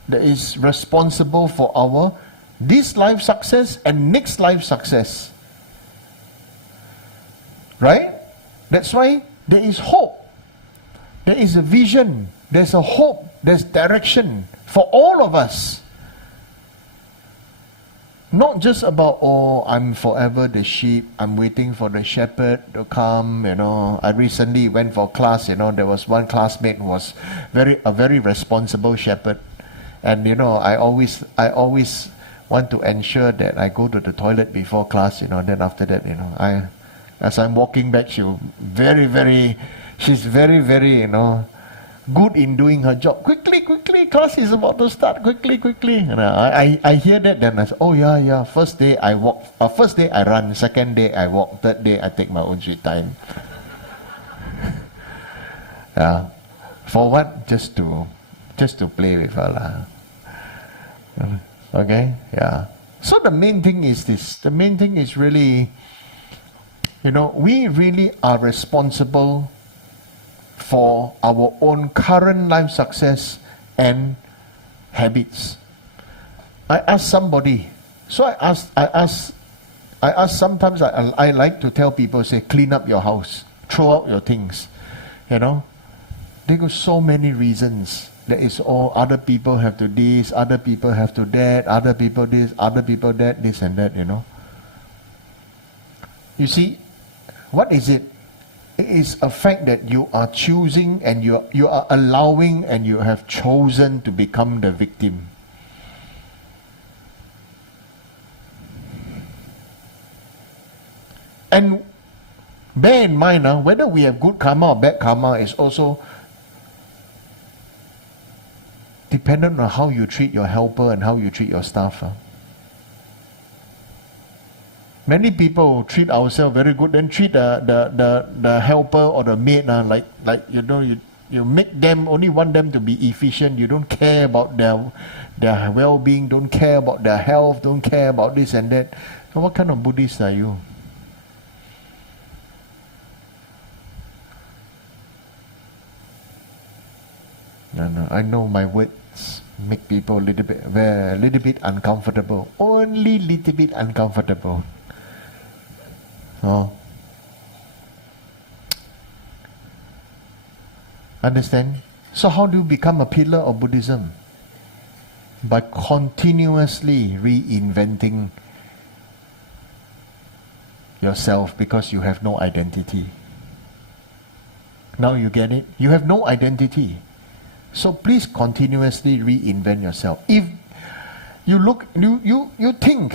that is responsible for our this life success and next life success. Right? That's why there is hope. There is a vision. There's a hope. There's direction for all of us. Not just about, oh, I'm forever the sheep, I'm waiting for the shepherd to come, I recently went for class, there was one classmate who was a very responsible shepherd. And, I always want to ensure that I go to the toilet before class, then after that, as I'm walking back, she's very, very, good in doing her job. Quickly, class is about to start. Quickly. I hear that, then I say, oh yeah. First day I walk. First day I run. Second day I walk. Third day I take my own sweet time. Yeah. For what? Just to play with her lah. Okay. Yeah. So the main thing is this. The main thing is really, we really are responsible for our own current life success and habits. I ask somebody, sometimes I like to tell people, say, clean up your house, throw out your things, There go so many reasons. There is, other people have to this, other people have to that, other people this, other people that, this and that, You see, what is it? It is a fact that you are choosing and you are allowing and you have chosen to become the victim. And bear in mind, whether we have good karma or bad karma is also dependent on how you treat your helper and how you treat your staff. Many people treat ourselves very good, then treat the helper or the maid like you make them, only want them to be efficient. You don't care about their well-being, don't care about their health, don't care about this and that. So what kind of Buddhist are you? No, I know my words make people a little bit uncomfortable. Only little bit uncomfortable. Understand? So how do you become a pillar of Buddhism? By continuously reinventing yourself, because you have no identity. Now you get it? You have no identity. So please continuously reinvent yourself. If you look, you think,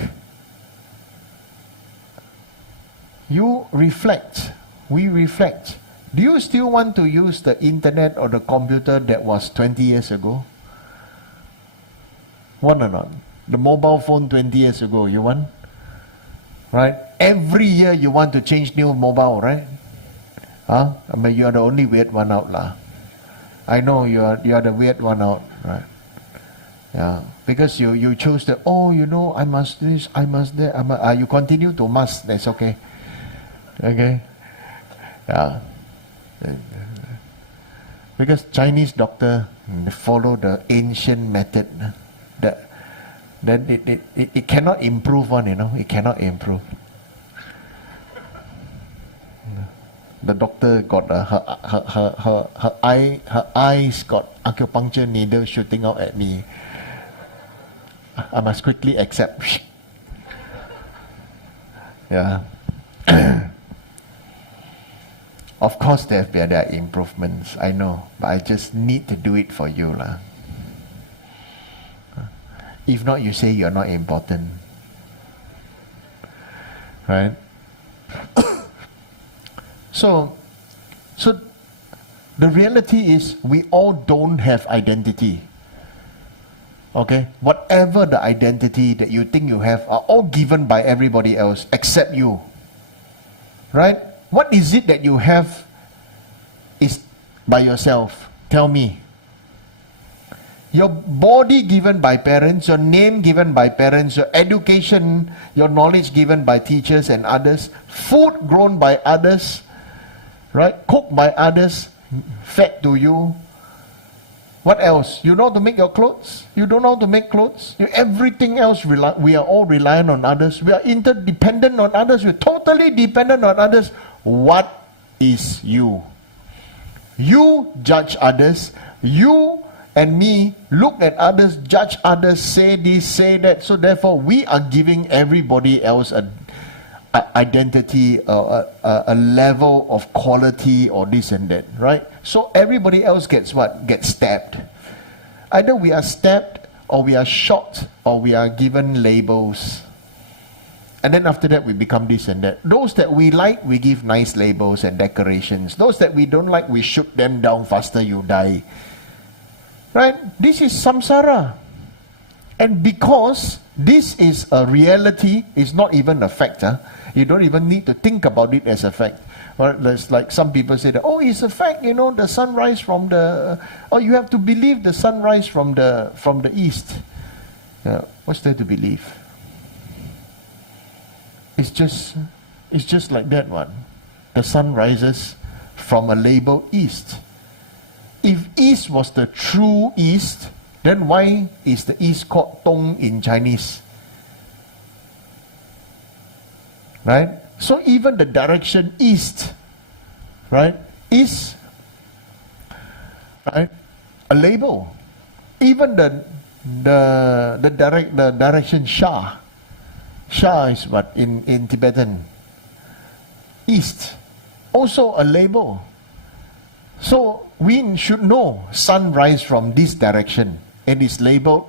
you reflect, we reflect. Do you still want to use the internet or the computer that was 20 years ago? Want or not? The mobile phone 20 years ago, you want? Right? Every year you want to change new mobile, right? Huh? I mean, you are the only weird one out lah. I know you are the weird one out, right? Yeah, because you chose the, oh, you know, I must this, I must that, you continue to must, that's okay. Okay? Yeah. Because Chinese doctor follow the ancient method, that it cannot improve one, you know, it cannot improve. The doctor got her eyes got acupuncture needle shooting out at me. I must quickly accept. Yeah. Of course there are improvements, I know, but I just need to do it for you lah. If not, you say you're not important, right? So the reality is we all don't have identity. Okay? Whatever the identity that you think you have are all given by everybody else except you. Right? What is it that you have is by yourself? Tell me. Your body given by parents, your name given by parents, your education, your knowledge given by teachers and others, food grown by others, right? Cooked by others, fed to you. What else? You know how to make your clothes? You don't know how to make clothes? Everything else, we are all reliant on others. We are interdependent on others. We're totally dependent on others. What is you? You judge others. You and me look at others, judge others, say this, say that. So therefore, we are giving everybody else a identity, a level of quality or this and that, right? So everybody else gets what? Gets stabbed. Either we are stabbed, or we are shot, or we are given labels. And then after that we become this and that. Those that we like, we give nice labels and decorations. Those that we don't like, we shoot them down faster, you die. Right? This is samsara. And because this is a reality, it's not even a fact. You don't even need to think about it as a fact. Or there's like some people say that, oh, it's a fact, you know, the sunrise from the, or you have to believe the sunrise from the east. What's there to believe? It's just like that one. The sun rises from a label east. If east was the true east, then why is the east called Dong in Chinese? Right? So even the direction east, right, is, right, a label. Even the direction Sha. Sha is what in Tibetan? East. Also a label. So we should know sunrise from this direction, and is labeled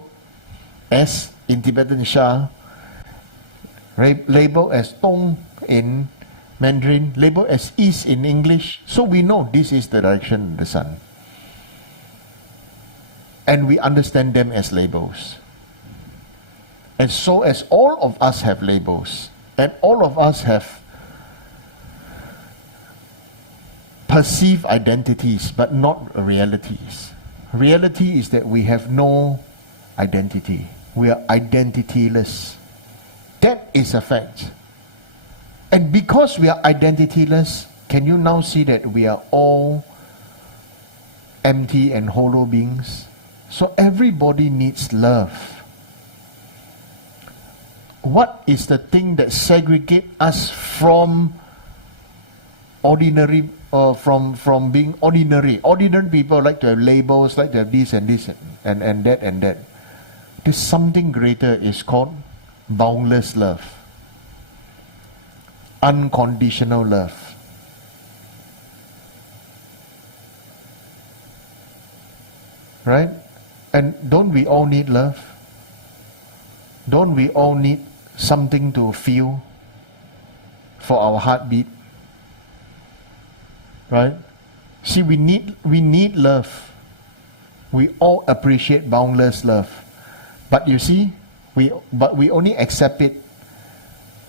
as in Tibetan Sha, labeled as Dong in Mandarin, labeled as East in English. So we know this is the direction of the sun. And we understand them as labels. And so as all of us have labels, and all of us have perceived identities, but not realities. Reality is that we have no identity. We are identityless. That is a fact. And because we are identityless, can you now see that we are all empty and hollow beings? So everybody needs love. What is the thing that segregates us from ordinary, from being ordinary? Ordinary people like to have labels, like to have this and this and that and that. There's something greater, is called boundless love. Unconditional love. . Right? And don't we all need love? Don't we all need something to feel for our heartbeat? Right? See, we need love. We all appreciate boundless love. But you see, we only accept it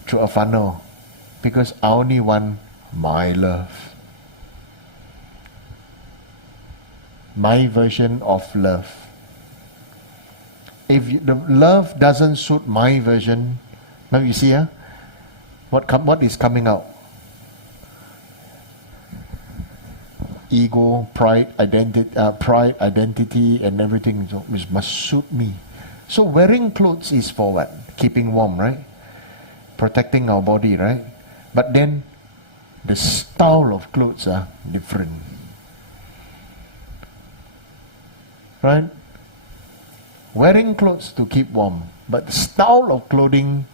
through a funnel, because I only want my love. My version of love. If the love doesn't suit my version, now you see, what is coming out? Ego, pride, identity, and everything, so it must suit me. So wearing clothes is for what? Keeping warm, right? Protecting our body, right? But then the style of clothes are different. Right? Wearing clothes to keep warm, but the style of clothing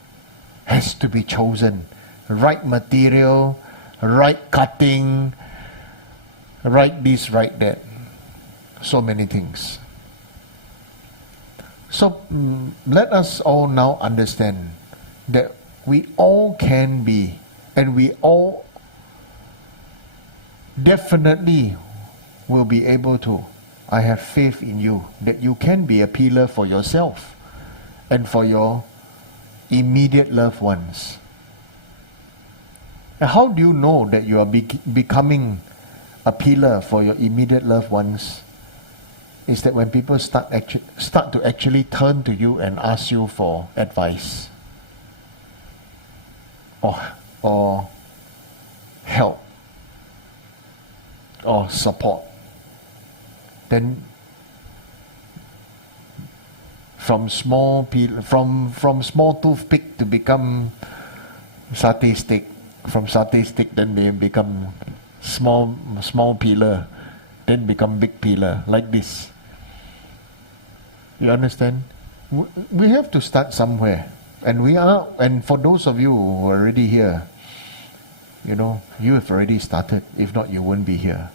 has to be chosen. Right material, right cutting, right this, right that. So many things. So let us all now understand that we all can be, and we all definitely will be able to. I have faith in you that you can be a pillar for yourself and for your immediate loved ones. And how do you know that you are becoming a pillar for your immediate loved ones? Is that when people start to actually turn to you and ask you for advice or help or support. Then from small toothpick to become satay stick, from satay stick then they become small pillar, then become big pillar, like this. You understand? We have to start somewhere, and for those of you who are already here, you have already started. If not, you wouldn't be here.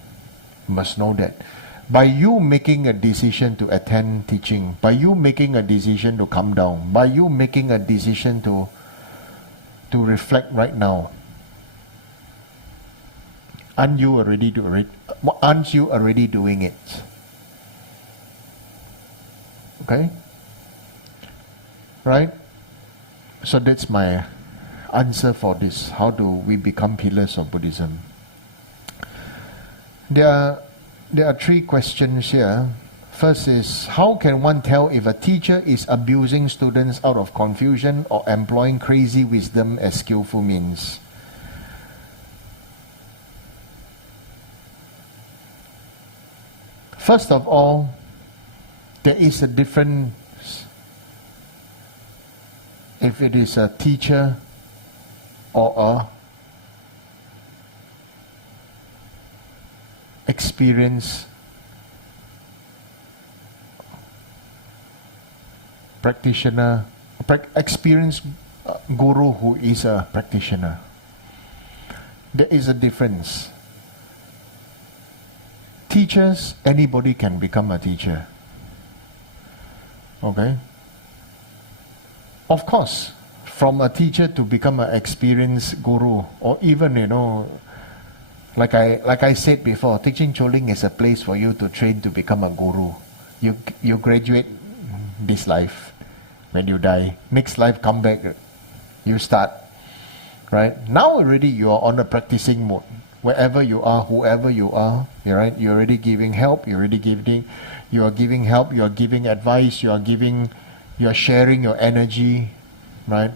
You must know that. By you making a decision to attend teaching, by you making a decision to come down, by you making a decision to reflect right now, aren't you already doing it? Okay? Right? So that's my answer for this. How do we become pillars of Buddhism? There are three questions here. First is, how can one tell if a teacher is abusing students out of confusion or employing crazy wisdom as skillful means? First of all, there is a difference if it is a teacher or a experienced practitioner, experienced guru who is a practitioner. There is a difference. Teachers, anybody can become a teacher. Okay? Of course, from a teacher to become an experienced guru, or even, like I said before, teaching Choling is a place for you to train to become a guru. You graduate this life. When you die, next life come back, you start. Right? Now already you are on a practicing mode. Wherever you are, whoever you are, right? You're already giving help, you are giving help, you are giving advice, you are sharing your energy, right?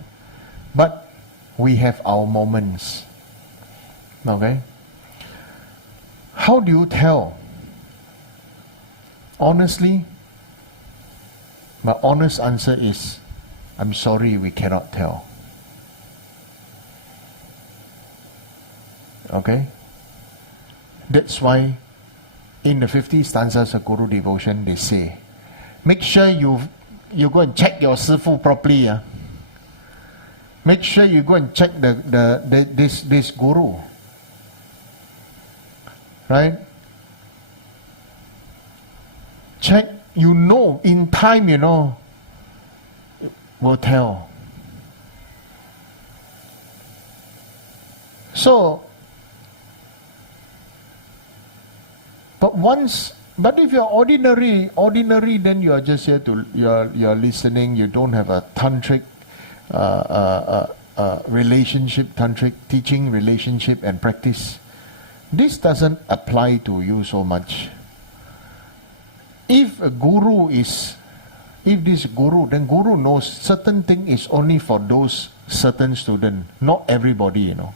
But we have our moments. Okay? How do you tell? Honestly, my honest answer is, I'm sorry, we cannot tell. Okay? That's why in the 50 stanzas of Guru Devotion they say, make sure you go and check your Sifu properly. Make sure you go and check this Guru. Right? Check you know, in time, you know, will tell. So, but if you're ordinary, then you are just here to, you're listening, you don't have a tantric relationship, tantric teaching relationship and practice. This doesn't apply to you so much. If this guru, then guru knows certain thing is only for those certain students, not everybody, you know.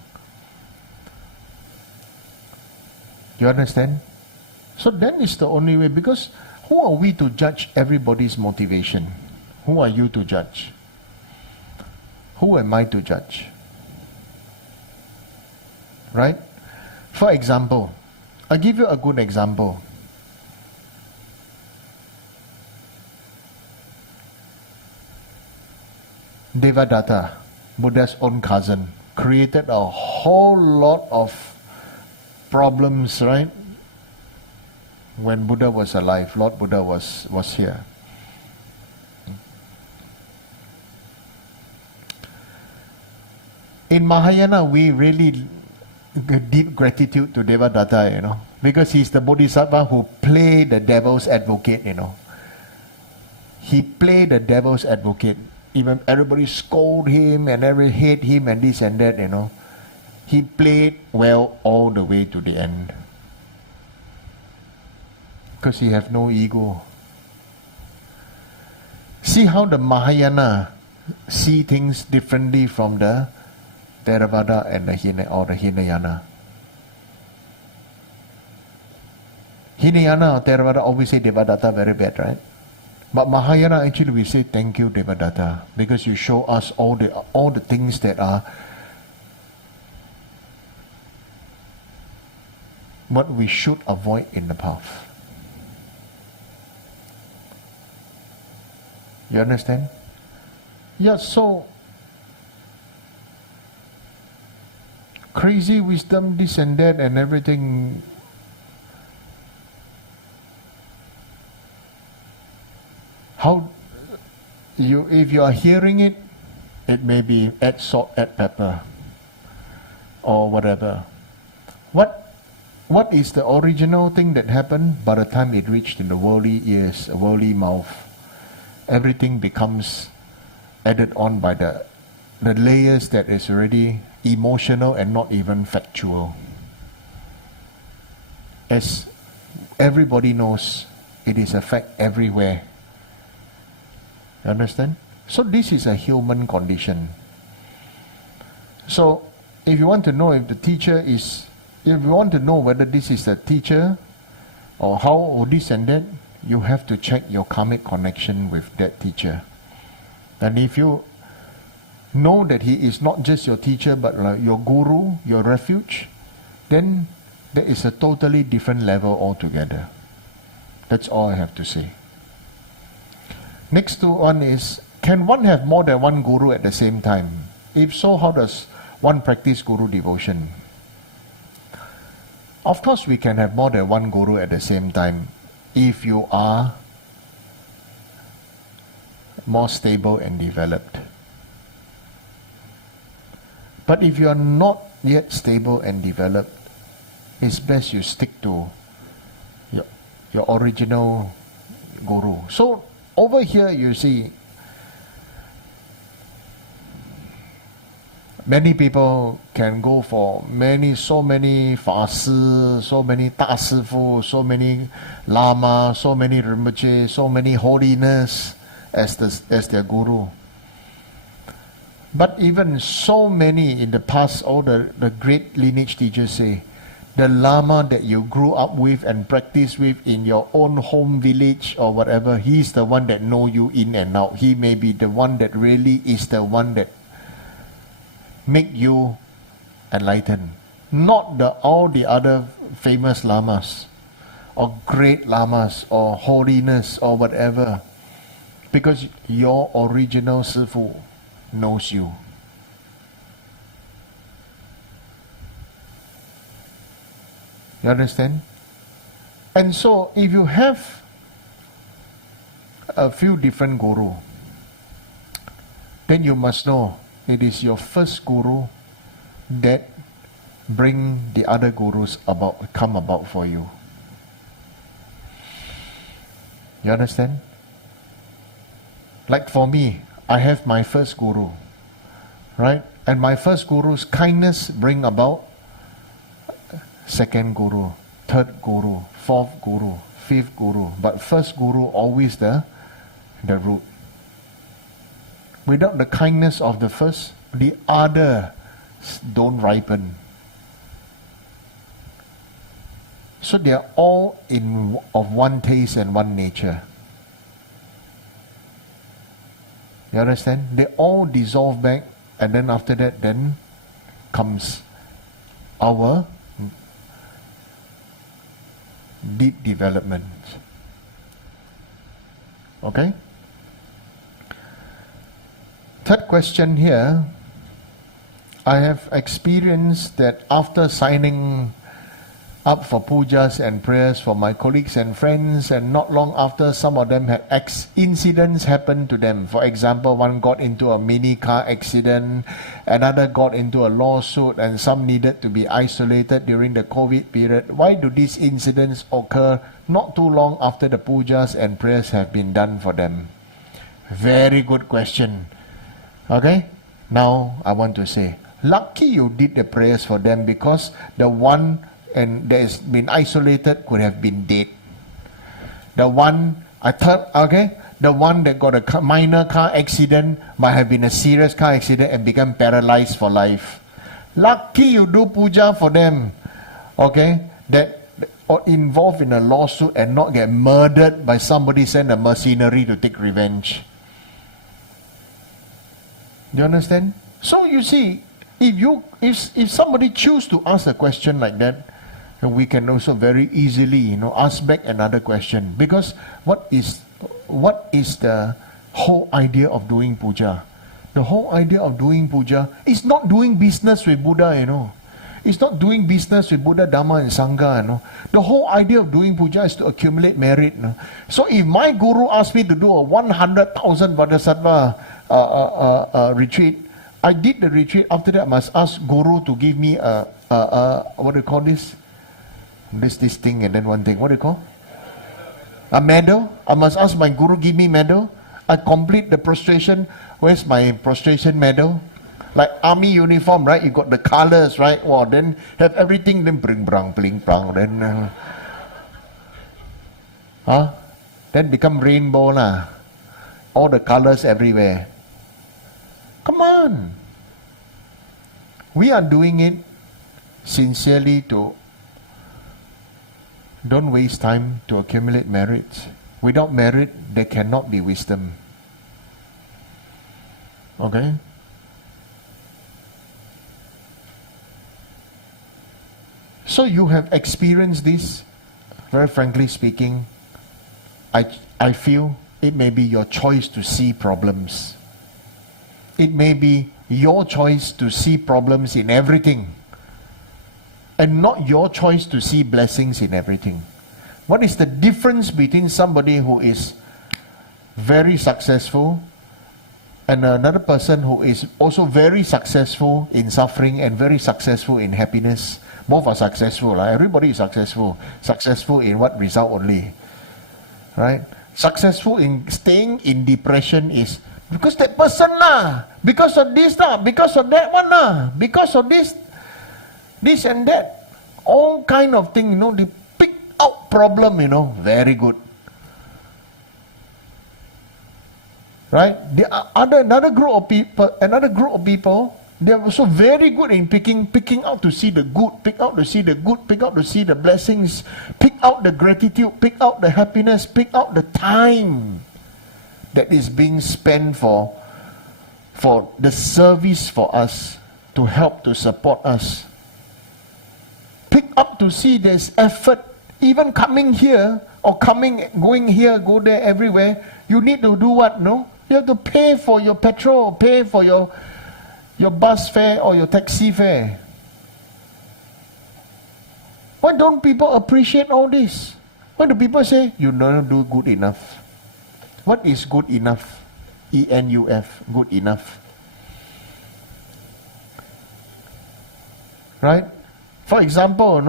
You understand? So then it's the only way, because who are we to judge everybody's motivation? Who are you to judge? Who am I to judge? Right? For example, I'll give you a good example. Devadatta, Buddha's own cousin, created a whole lot of problems, right? When Buddha was alive, Lord Buddha was here. In Mahayana, we really deep gratitude to Devadatta, you know, because he's the Bodhisattva who played the devil's advocate, you know. He played the devil's advocate. Even everybody scold him and everybody hate him and this and that, you know. He played well all the way to the end. Because he have no ego. See how the Mahayana see things differently from the Theravada and the Hinayana. Hinayana or Theravada always say Devadatta very bad, right? But Mahayana actually we say thank you Devadatta, because you show us all the things that are what we should avoid in the path. You understand? Yeah, so crazy wisdom, this and that and everything. How if you are hearing it, it may be add salt, add pepper, or whatever. What is the original thing that happened? By the time it reached in the worldly ears, a worldly mouth, everything becomes added on by the layers that is already emotional and not even factual. As everybody knows, it is a fact everywhere. You understand? So this is a human condition. So if you want to know if the teacher is, if you want to know whether this is a teacher or how or this and that, you have to check your karmic connection with that teacher. And if you know that he is not just your teacher but like your guru, your refuge, then there is a totally different level altogether. That's all I have to say. Next to one is, can one have more than one guru at the same time? If so, how does one practice guru devotion? Of course we can have more than one guru at the same time if you are more stable and developed. But if you are not yet stable and developed, it's best you stick to your original guru. So over here you see many people can go for so many Fa Si, so many Da Sifu, so many Lama, so many Rinpoche, so many holiness as their guru. But even so many in the past, all the great lineage teachers say, the Lama that you grew up with and practice with in your own home village or whatever, he's the one that know you in and out. He may be the one that really is the one that make you enlightened. Not all the other famous Lamas or great Lamas or holiness or whatever. Because your original Sifu knows you. You understand? And so if you have a few different guru, then you must know it is your first guru that bring the other gurus come about for you. You understand? Like for me, I have my first guru, right? And my first guru's kindness bring about second guru, third guru, fourth guru, fifth guru. But first guru always the root. Without the kindness of the first, the others don't ripen. So they are all of one taste and one nature. You understand? They all dissolve back, and then after that, then comes our deep development. Okay? Third question here. I have experienced that after signing up for pujas and prayers for my colleagues and friends, and not long after, some of them had incidents happen to them. For example, one got into a mini car accident, another got into a lawsuit, and some needed to be isolated during the COVID period. Why do these incidents occur not too long after the pujas and prayers have been done for them? Very good question. Okay? Now I want to say, lucky you did the prayers for them, because the one and that has been isolated could have been dead. The one the one that got a minor car accident might have been a serious car accident and become paralyzed for life. Lucky you do puja for them, okay, that or involved in a lawsuit and not get murdered by somebody sent a mercenary to take revenge. Do you understand? So you see, if somebody choose to ask a question like that, we can also very easily, ask back another question. Because what is the whole idea of doing puja? The whole idea of doing puja is not doing business with Buddha, It's not doing business with Buddha, Dharma and Sangha, The whole idea of doing puja is to accumulate merit, So if my guru asked me to do a 100,000 Bodhisattva retreat, I did the retreat. After that, I must ask guru to give me what do you call this? This thing and then one thing. What do you call? A medal. I must ask my guru give me medal. I complete the prostration. Where's my prostration medal? Like army uniform, right? You got the colors, right? Wow, then have everything. Then bring brang, bling brang. Then, then become rainbow lah. All the colors everywhere. Come on. We are doing it sincerely to don't waste time to accumulate merit. Without merit, there cannot be wisdom. Okay? So you have experienced this. Very frankly speaking, I feel it may be your choice to see problems. It may be your choice to see problems in everything, and not your choice to see blessings in everything. What is the difference between somebody who is very successful and another person who is also very successful in suffering and very successful in happiness? Both are successful. Everybody is successful. Successful in what result only? Right? Successful in staying in depression is because that person lah, because of this lah, because of that one lah, because of this and that, all kind of thing, they pick out problem, very good. Right? Another group of people, they are also very good in picking out to see the good, pick out to see the blessings, pick out the gratitude, pick out the happiness, pick out the time that is being spent for the service for us, to help, to support us. Pick up to see there's effort, even coming here, or going here, go there, everywhere. You need to do what, no? You have to pay for your petrol, pay for your bus fare or your taxi fare. Why don't people appreciate all this? Why do people say, you don't do good enough? What is good enough? ENUF, good enough. Right? For example,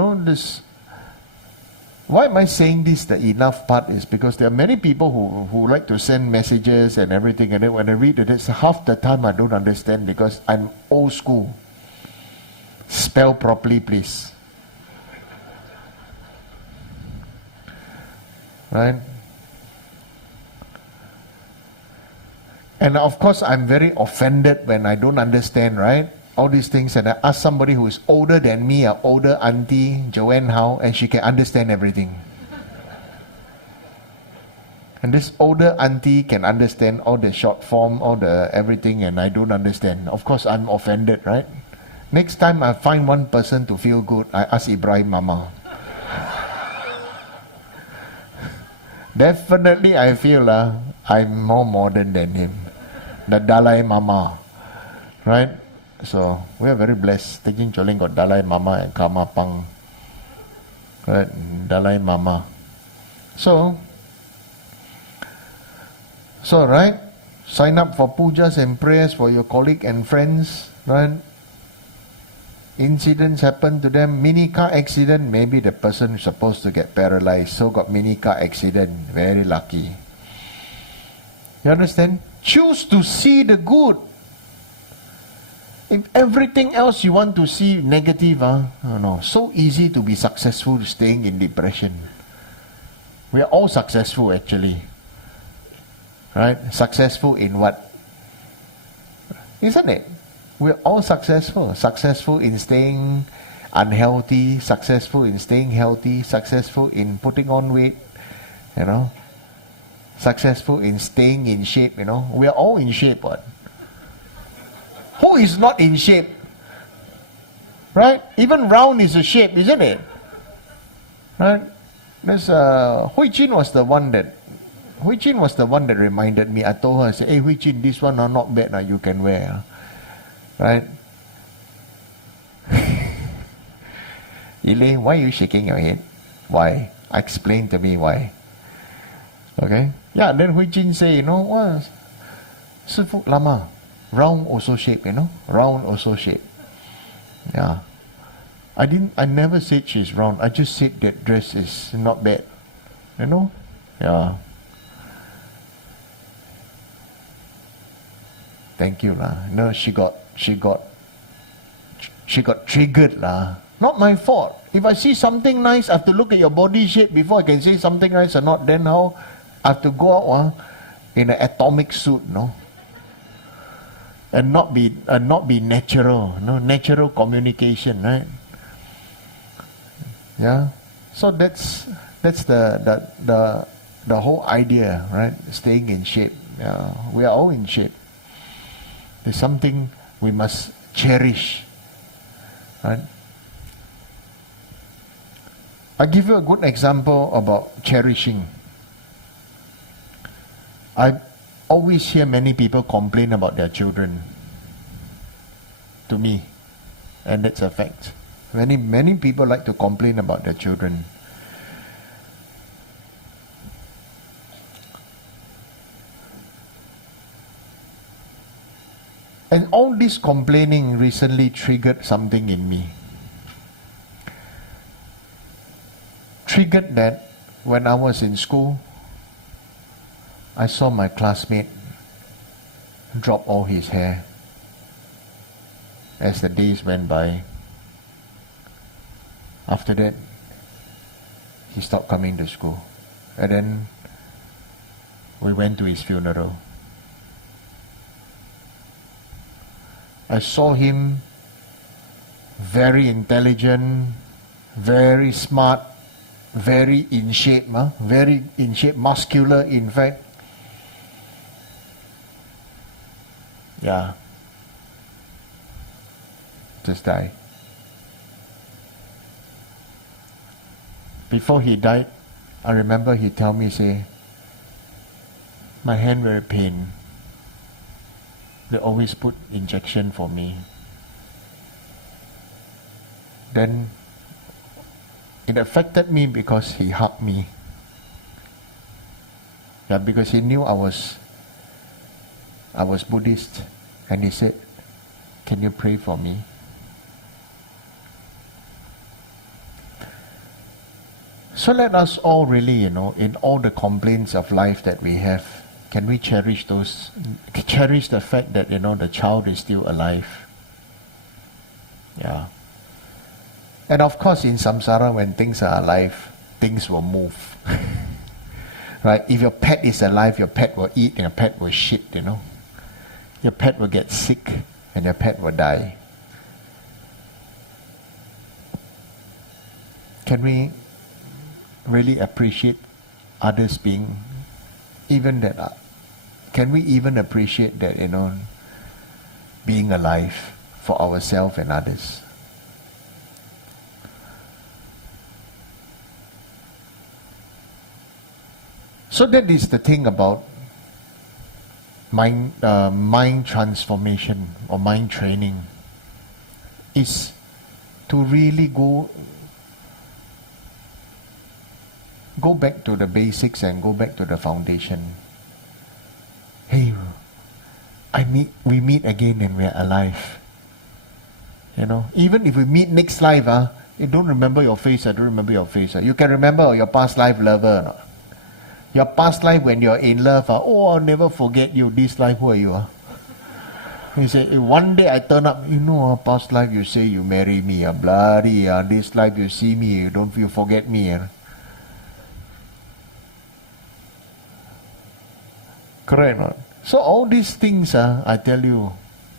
why am I saying this, the enough part, is because there are many people who like to send messages and everything, and then when I read it, half the time I don't understand because I'm old school. Spell properly, please. Right? And of course, I'm very offended when I don't understand, right? All these things, and I ask somebody who is older than me, an older auntie, Joanne Howe, and she can understand everything. And this older auntie can understand all the short form, all the everything, and I don't understand. Of course, I'm offended, right? Next time I find one person to feel good, I ask Ibrahim Mama. Definitely I feel I'm more modern than him. The Dalai Mama. Right? So, we are very blessed. Taking Choling got Dalai Mama and Karma Pang. Right? Dalai Mama. So, right? Sign up for pujas and prayers for your colleague and friends. Right? Incidents happen to them. Mini car accident, maybe the person is supposed to get paralyzed, so got mini car accident. Very lucky. You understand? Choose to see the good. If everything else you want to see negative, no, so easy to be successful staying in depression. We are all successful actually. Right? Successful in what? Isn't it? We're all successful. Successful in staying unhealthy, successful in staying healthy, successful in putting on weight, successful in staying in shape, We are all in shape, what? Who is not in shape? Right? Even round is a shape, isn't it? Right? There's Hui Jin was the one that reminded me. I told her, I said, hey Hui Jin, this one are not bad, you can wear. Right? Elaine, why are you shaking your head? Why? Explain to me why. Okay? Yeah, then Hui Jin say, what? Sifu Lama, round also shape, Round also shape. Yeah. I never said she's round. I just said that dress is not bad. Yeah. Thank you lah. No, she got triggered lah. Not my fault. If I see something nice, I have to look at your body shape before I can say something nice or not. Then how? I have to go out in an atomic suit, and not be natural, natural communication, right? Yeah. So that's the whole idea, right? Staying in shape. Yeah. We are all in shape. There's something we must cherish. Right? I give you a good example about cherishing. I always hear many people complain about their children to me, and that's a fact. Many people like to complain about their children. And all this complaining recently triggered something in me. Triggered that when I was in school, I saw my classmate drop all his hair as the days went by. After that, he stopped coming to school. And then we went to his funeral. I saw him very intelligent, very smart, very in shape, muscular in fact. Yeah. Just died. Before he died, I remember he tell me, say, my hand very pain. They always put injection for me. Then it affected me because he hugged me. Yeah, because he knew I was Buddhist, and he said, "Can you pray for me?" So let us all really, in all the complaints of life that we have, can we cherish the fact that, the child is still alive? Yeah. And of course, in samsara, when things are alive, things will move. Right? If your pet is alive, your pet will eat and your pet will shit, Your pet will get sick and your pet will die. Can we really appreciate others being, even that, can we even appreciate that, being alive for ourselves and others? So that is the thing about mind transformation or mind training, is to really go back to the basics and go back to the foundation. Hey, we meet again and we're alive. Even if we meet next life, you don't remember your face, I don't remember your face. You can remember your past life lover or not? Your past life when you're in love, I'll never forget you. This life, who are you? You say, one day I turn up, past life you say you marry me, bloody, this life you see me, you forget me. Correct or not? So all these things, I tell you,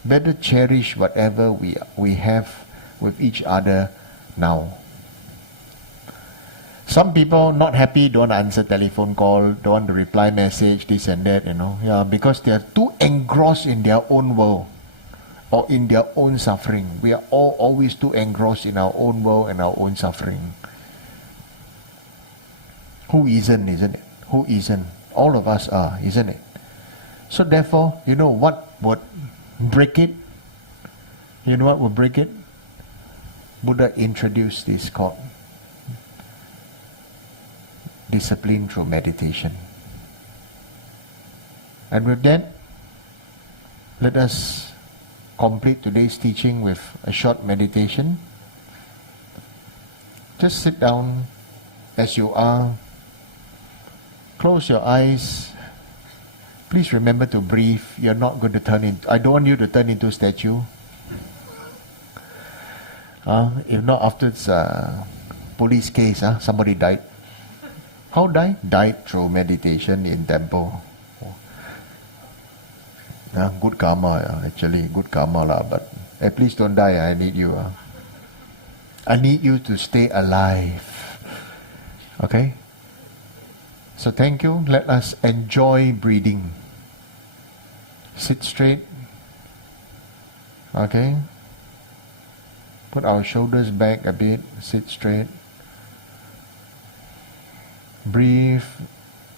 better cherish whatever we have with each other now. Some people not happy, don't answer telephone call, don't want to reply message, this and that, Yeah, because they are too engrossed in their own world or in their own suffering. We are all always too engrossed in our own world and our own suffering. Who isn't it? Who isn't? All of us are, isn't it? So therefore, what would break it? You know what would break it? Buddha introduced this called discipline through meditation. And with that, let us complete today's teaching with a short meditation. Just sit down as you are. Close your eyes. Please remember to breathe. You're not going to turn into, I don't want you to turn into a statue. If not, after it's a police case, somebody died. How died? Died through meditation in temple. Good karma, actually, good karma, but please don't die, I need you. I need you to stay alive. Okay? So thank you. Let us enjoy breathing. Sit straight. Okay? Put our shoulders back a bit. Sit straight. Breathe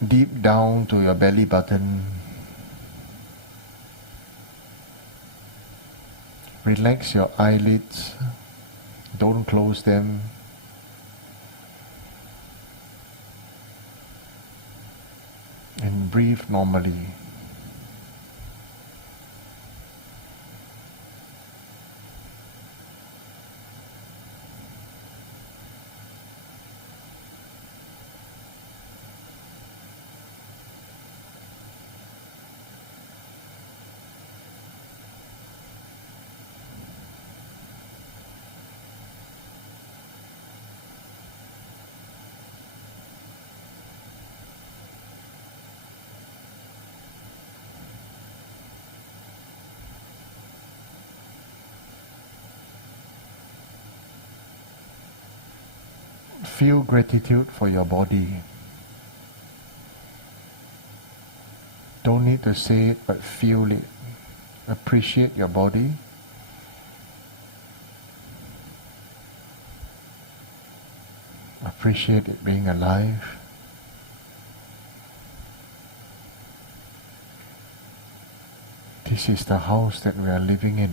deep down to your belly button. Relax your eyelids. Don't close them. And breathe normally. Feel gratitude for your body. Don't need to say it, but feel it. Appreciate your body. Appreciate it being alive. This is the house that we are living in.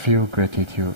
feel gratitude.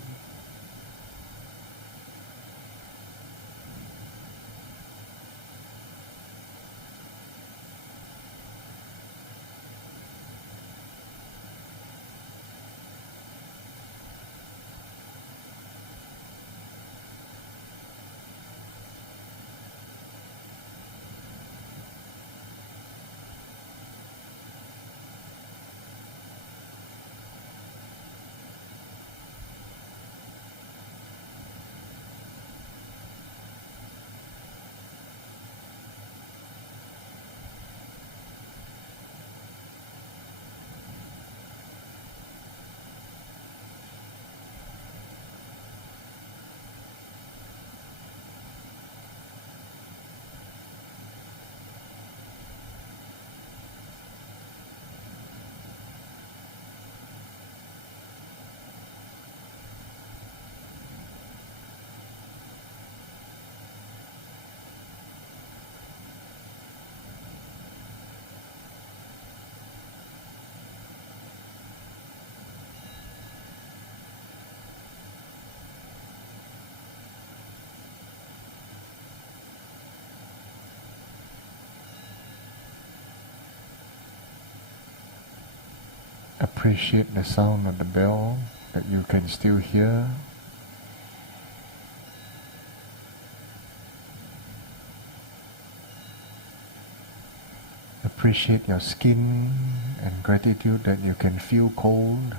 Appreciate the sound of the bell that you can still hear. Appreciate your skin and gratitude that you can feel cold.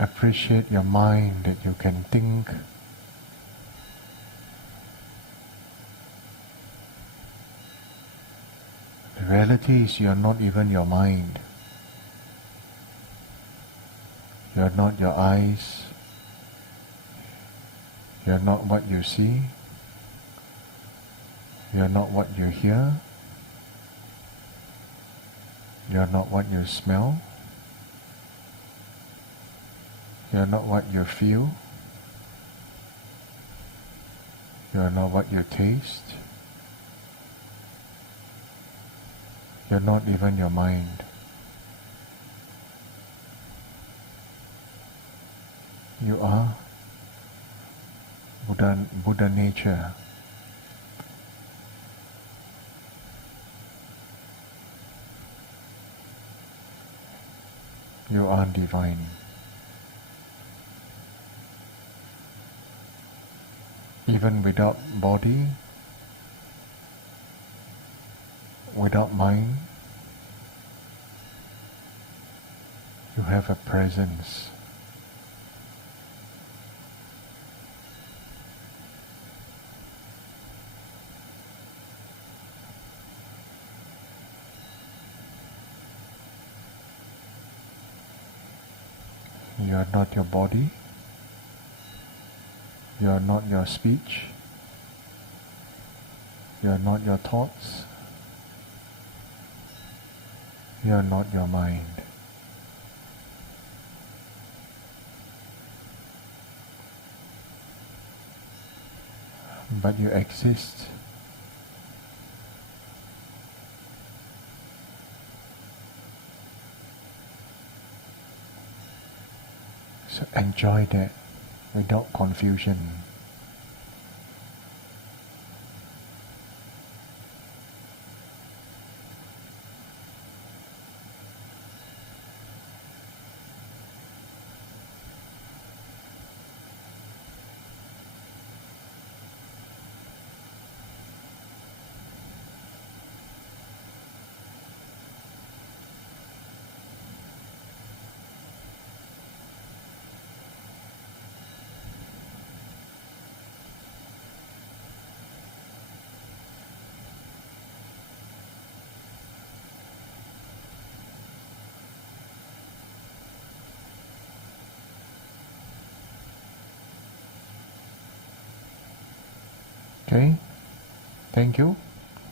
Appreciate your mind that you can think. The reality is you are not even your mind. You are not your eyes. You are not what you see. You are not what you hear. You are not what you smell. You are not what you feel. You are not what you taste. You are not even your mind. You are Buddha nature. You are divine. Even without body, without mind, you have a presence. You are not your body. You are not your speech. You are not your thoughts. You are not your mind. But you exist. So enjoy that without confusion. Okay, thank you.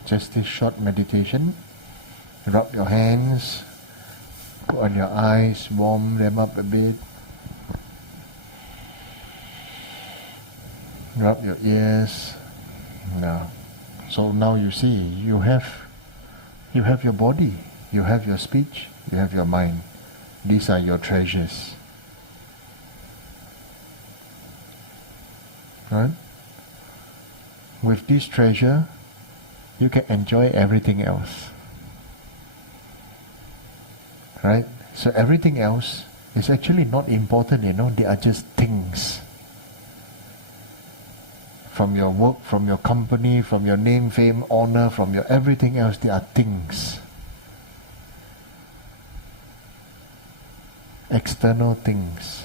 Just this short meditation. Rub your hands, put on your eyes, warm them up a bit. Rub your ears. Yeah. So now you see, you have your body, you have your speech, you have your mind. These are your treasures. Right? With this treasure, you can enjoy everything else. Right? So everything else is actually not important, they are just things. From your work, from your company, from your name, fame, honor, from your everything else, they are things. External things.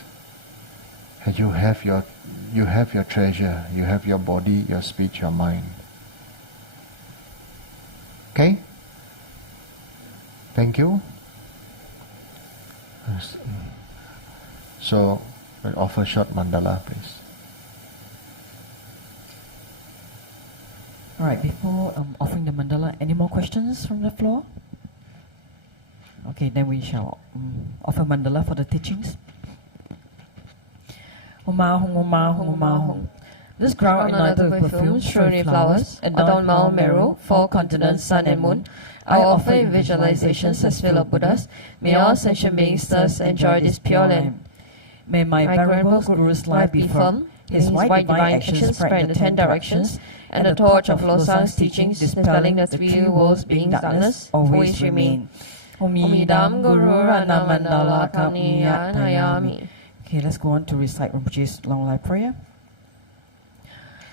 And you have your treasure, you have your body, your speech, your mind. Okay? Thank you. So, we'll offer short mandala, please. Alright, before offering the mandala, any more questions from the floor? Okay, then we shall offer mandala for the teachings. Umahung, umahung, umahung. This ground united with perfumes, strewn with flowers, adorned Mount Meru, 4 continents, sun and moon. I offer in visualizations as fellow Buddhas. May all sentient beings thus enjoy this pure land. May my venerable Guru's life be firm, his white divine actions spread in the 10 directions, and the torch of Losang's teachings dispelling the 3 worlds being darkness always remain. Omidam Guru Rana Mandala Kamniya Nayami. Okay, let's go on to recite Rinpoche's long life prayer.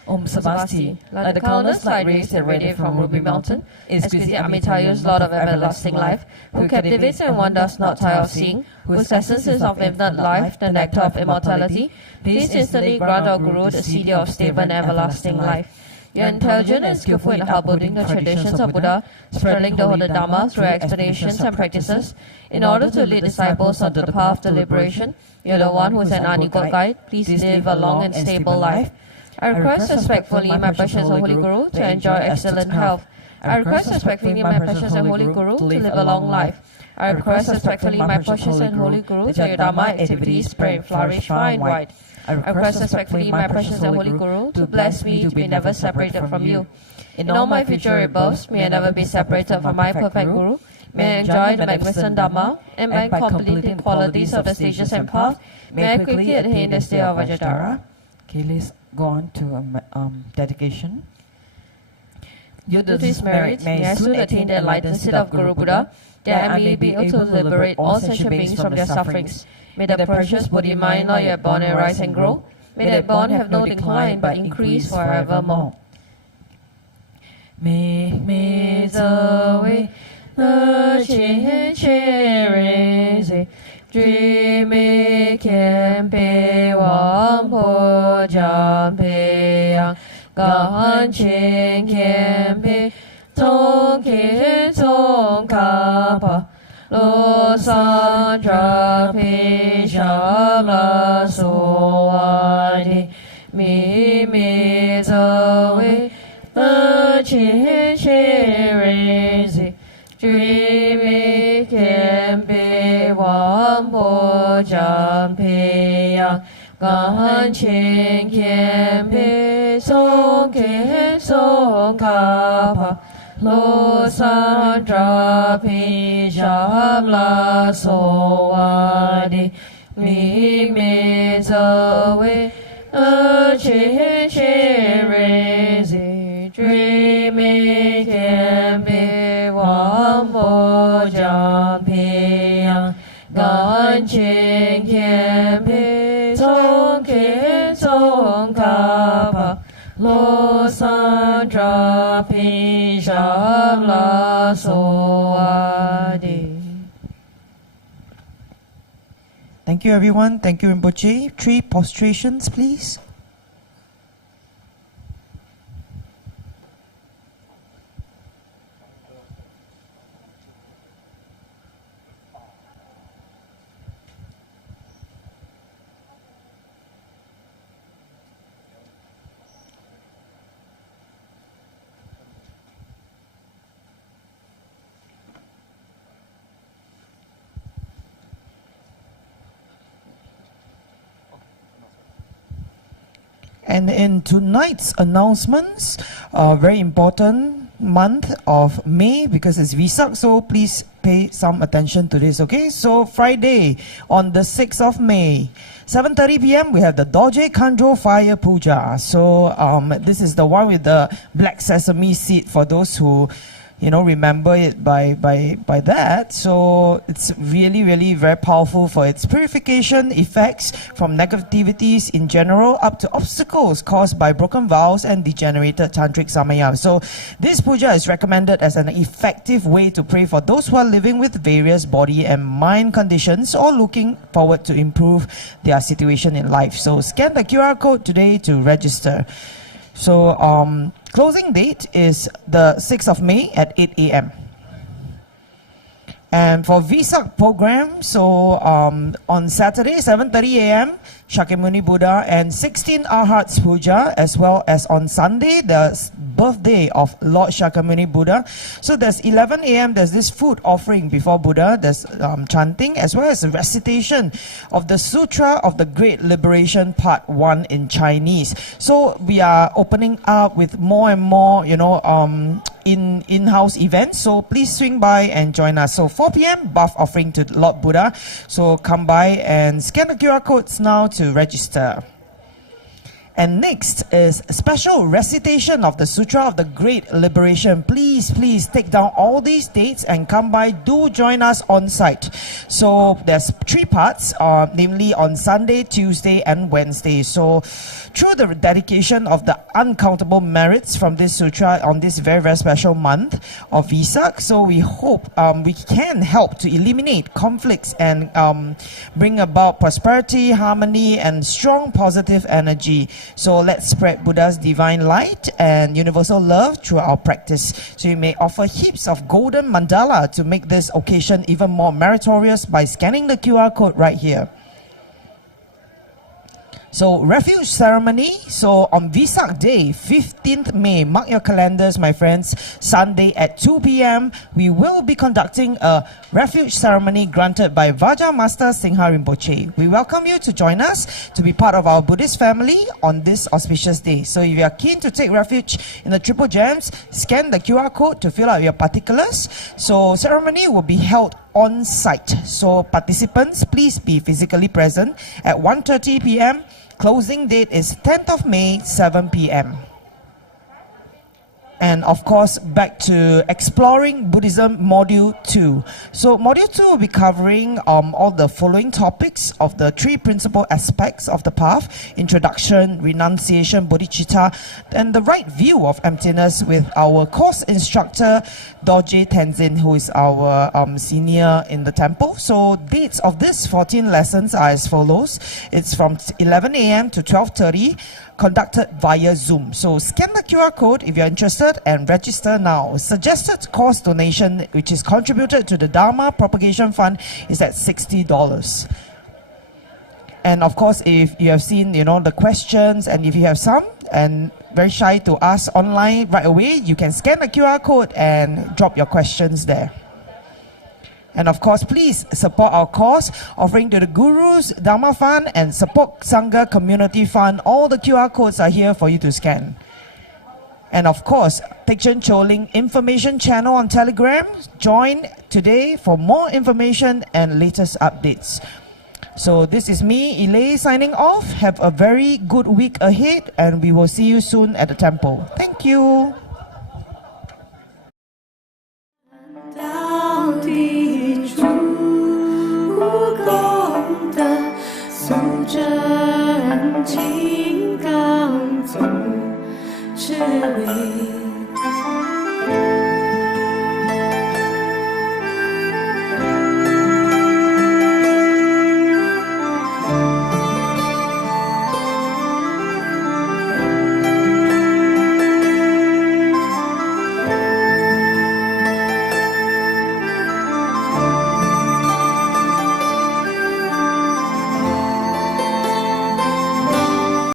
Om Savasti, like the countless light rays that radiate from Ruby Mountain, exquisite Amitayu's Lord of everlasting life, who captivates and one does not tire of seeing, whose essence is of infinite life, the nectar of immortality, please instantly grant our Guru the seed of stable and everlasting life. You are intelligent and skillful in upholding the traditions of Buddha, spreading the Holy Dharma through explanations and practices, in order to lead disciples onto the path to liberation. You are the one who is an unequaled guide. Please live a long and stable life. I request respectfully my precious and holy Guru to enjoy excellent health. I request respectfully my precious and holy Guru to live a long life. I request respectfully my precious and holy Guru to your Dharma activities spread and flourish far and wide. I request respectfully my precious and holy Guru to bless me to be never separated from you. In all my future rebirths, may I never be separated from my perfect Guru. May I enjoy the magnificent Dharma, and by completing the qualities of the stages and path, may I quickly attain the state of Vajradhara. Okay, let's go on to dedication. Due to this merit, may I soon attain the enlightened state of Guru Buddha, that I may be able to liberate all sentient beings from their sufferings. May the precious Bodhi mind not yet born and rise and grow. May that born have no decline but increase forevermore. Me the way the cherries, dreamy can be one po jam pe yang, gan chen can be tong ke tong ka pa. Lo san tra pi sha la so ani me the way the cherries, dreamy can be one po jam pe yang, gan chen can be song ke song ka pa. Lo san tra pi sha la so ani me the way the cherries, dreamy can be one po jam pe yang, gan chen can be song ke song ka pa. Lo san tra pi sha la so adi. Thank you, everyone. Thank you, Rinpoche. 3 prostrations, please. And in tonight's announcements, very important month of May because it's Vesak, so please pay some attention to this, okay? So Friday on the 6th of May, 7:30 p.m. we have the Doje Kanjo Fire Puja. So this is the one with the black sesame seed for those who remember it by that. So it's really very powerful for its purification effects from negativities in general up to obstacles caused by broken vows and degenerated tantric samaya. So this puja is recommended as an effective way to pray for those who are living with various body and mind conditions or looking forward to improve their situation in life. So scan the QR code today to register. So closing date is the 6th of May at 8 a.m. And for Vesak program, so on Saturday, 7:30 a.m., Shakyamuni Buddha and 16 Arhats Puja, as well as on Sunday, the birthday of Lord Shakyamuni Buddha. So there's 11 a.m., there's this food offering before Buddha, there's chanting, as well as a recitation of the Sutra of the Great Liberation Part 1 in Chinese. So we are opening up with more and more, in-house events. So please swing by and join us. So 4 p.m. bath offering to Lord Buddha. So come by and scan the QR codes now to register. And next is a special recitation of the Sutra of the Great Liberation. Please take down all these dates and come by. Do join us on site. So there's 3 parts, namely on Sunday, Tuesday, and Wednesday. So through the dedication of the uncountable merits from this sutra on this very special month of Vesak, so we hope we can help to eliminate conflicts and bring about prosperity, harmony, and strong positive energy. So let's spread Buddha's divine light and universal love through our practice. So you may offer heaps of golden mandala to make this occasion even more meritorious by scanning the QR code right here. So refuge ceremony, so on Vesak Day, 15th May, mark your calendars my friends, Sunday at 2 p.m, we will be conducting a refuge ceremony granted by Vajra Master Singha Rinpoche. We welcome you to join us to be part of our Buddhist family on this auspicious day. So if you are keen to take refuge in the Triple Gems, scan the QR code to fill out your particulars. So ceremony will be held on site. So participants, please be physically present at 1:30 p.m. Closing date is 10th of May, 7 p.m. And of course, back to Exploring Buddhism Module 2. So Module 2 will be covering all the following topics of the 3 principal aspects of the path: introduction, renunciation, bodhicitta, and the right view of emptiness with our course instructor, Dorje Tenzin, who is our senior in the temple. So dates of these 14 lessons are as follows. It's from 11 a.m. to 12:30. Conducted via Zoom. So scan the QR code if you're interested and register now. Suggested course donation, which is contributed to the Dharma Propagation Fund, is at $60. And of course, if you have seen, the questions, and if you have some, and very shy to ask online right away, you can scan the QR code and drop your questions there. And of course, please support our cause, offering to the Guru's Dharma Fund and Support Sangha Community Fund. All the QR codes are here for you to scan. And of course, Thich Choling Information Channel on Telegram. Join today for more information and latest updates. So this is me, Ilay, signing off. Have a very good week ahead, and we will see you soon at the temple. Thank you. Sutra 情刚走，智慧。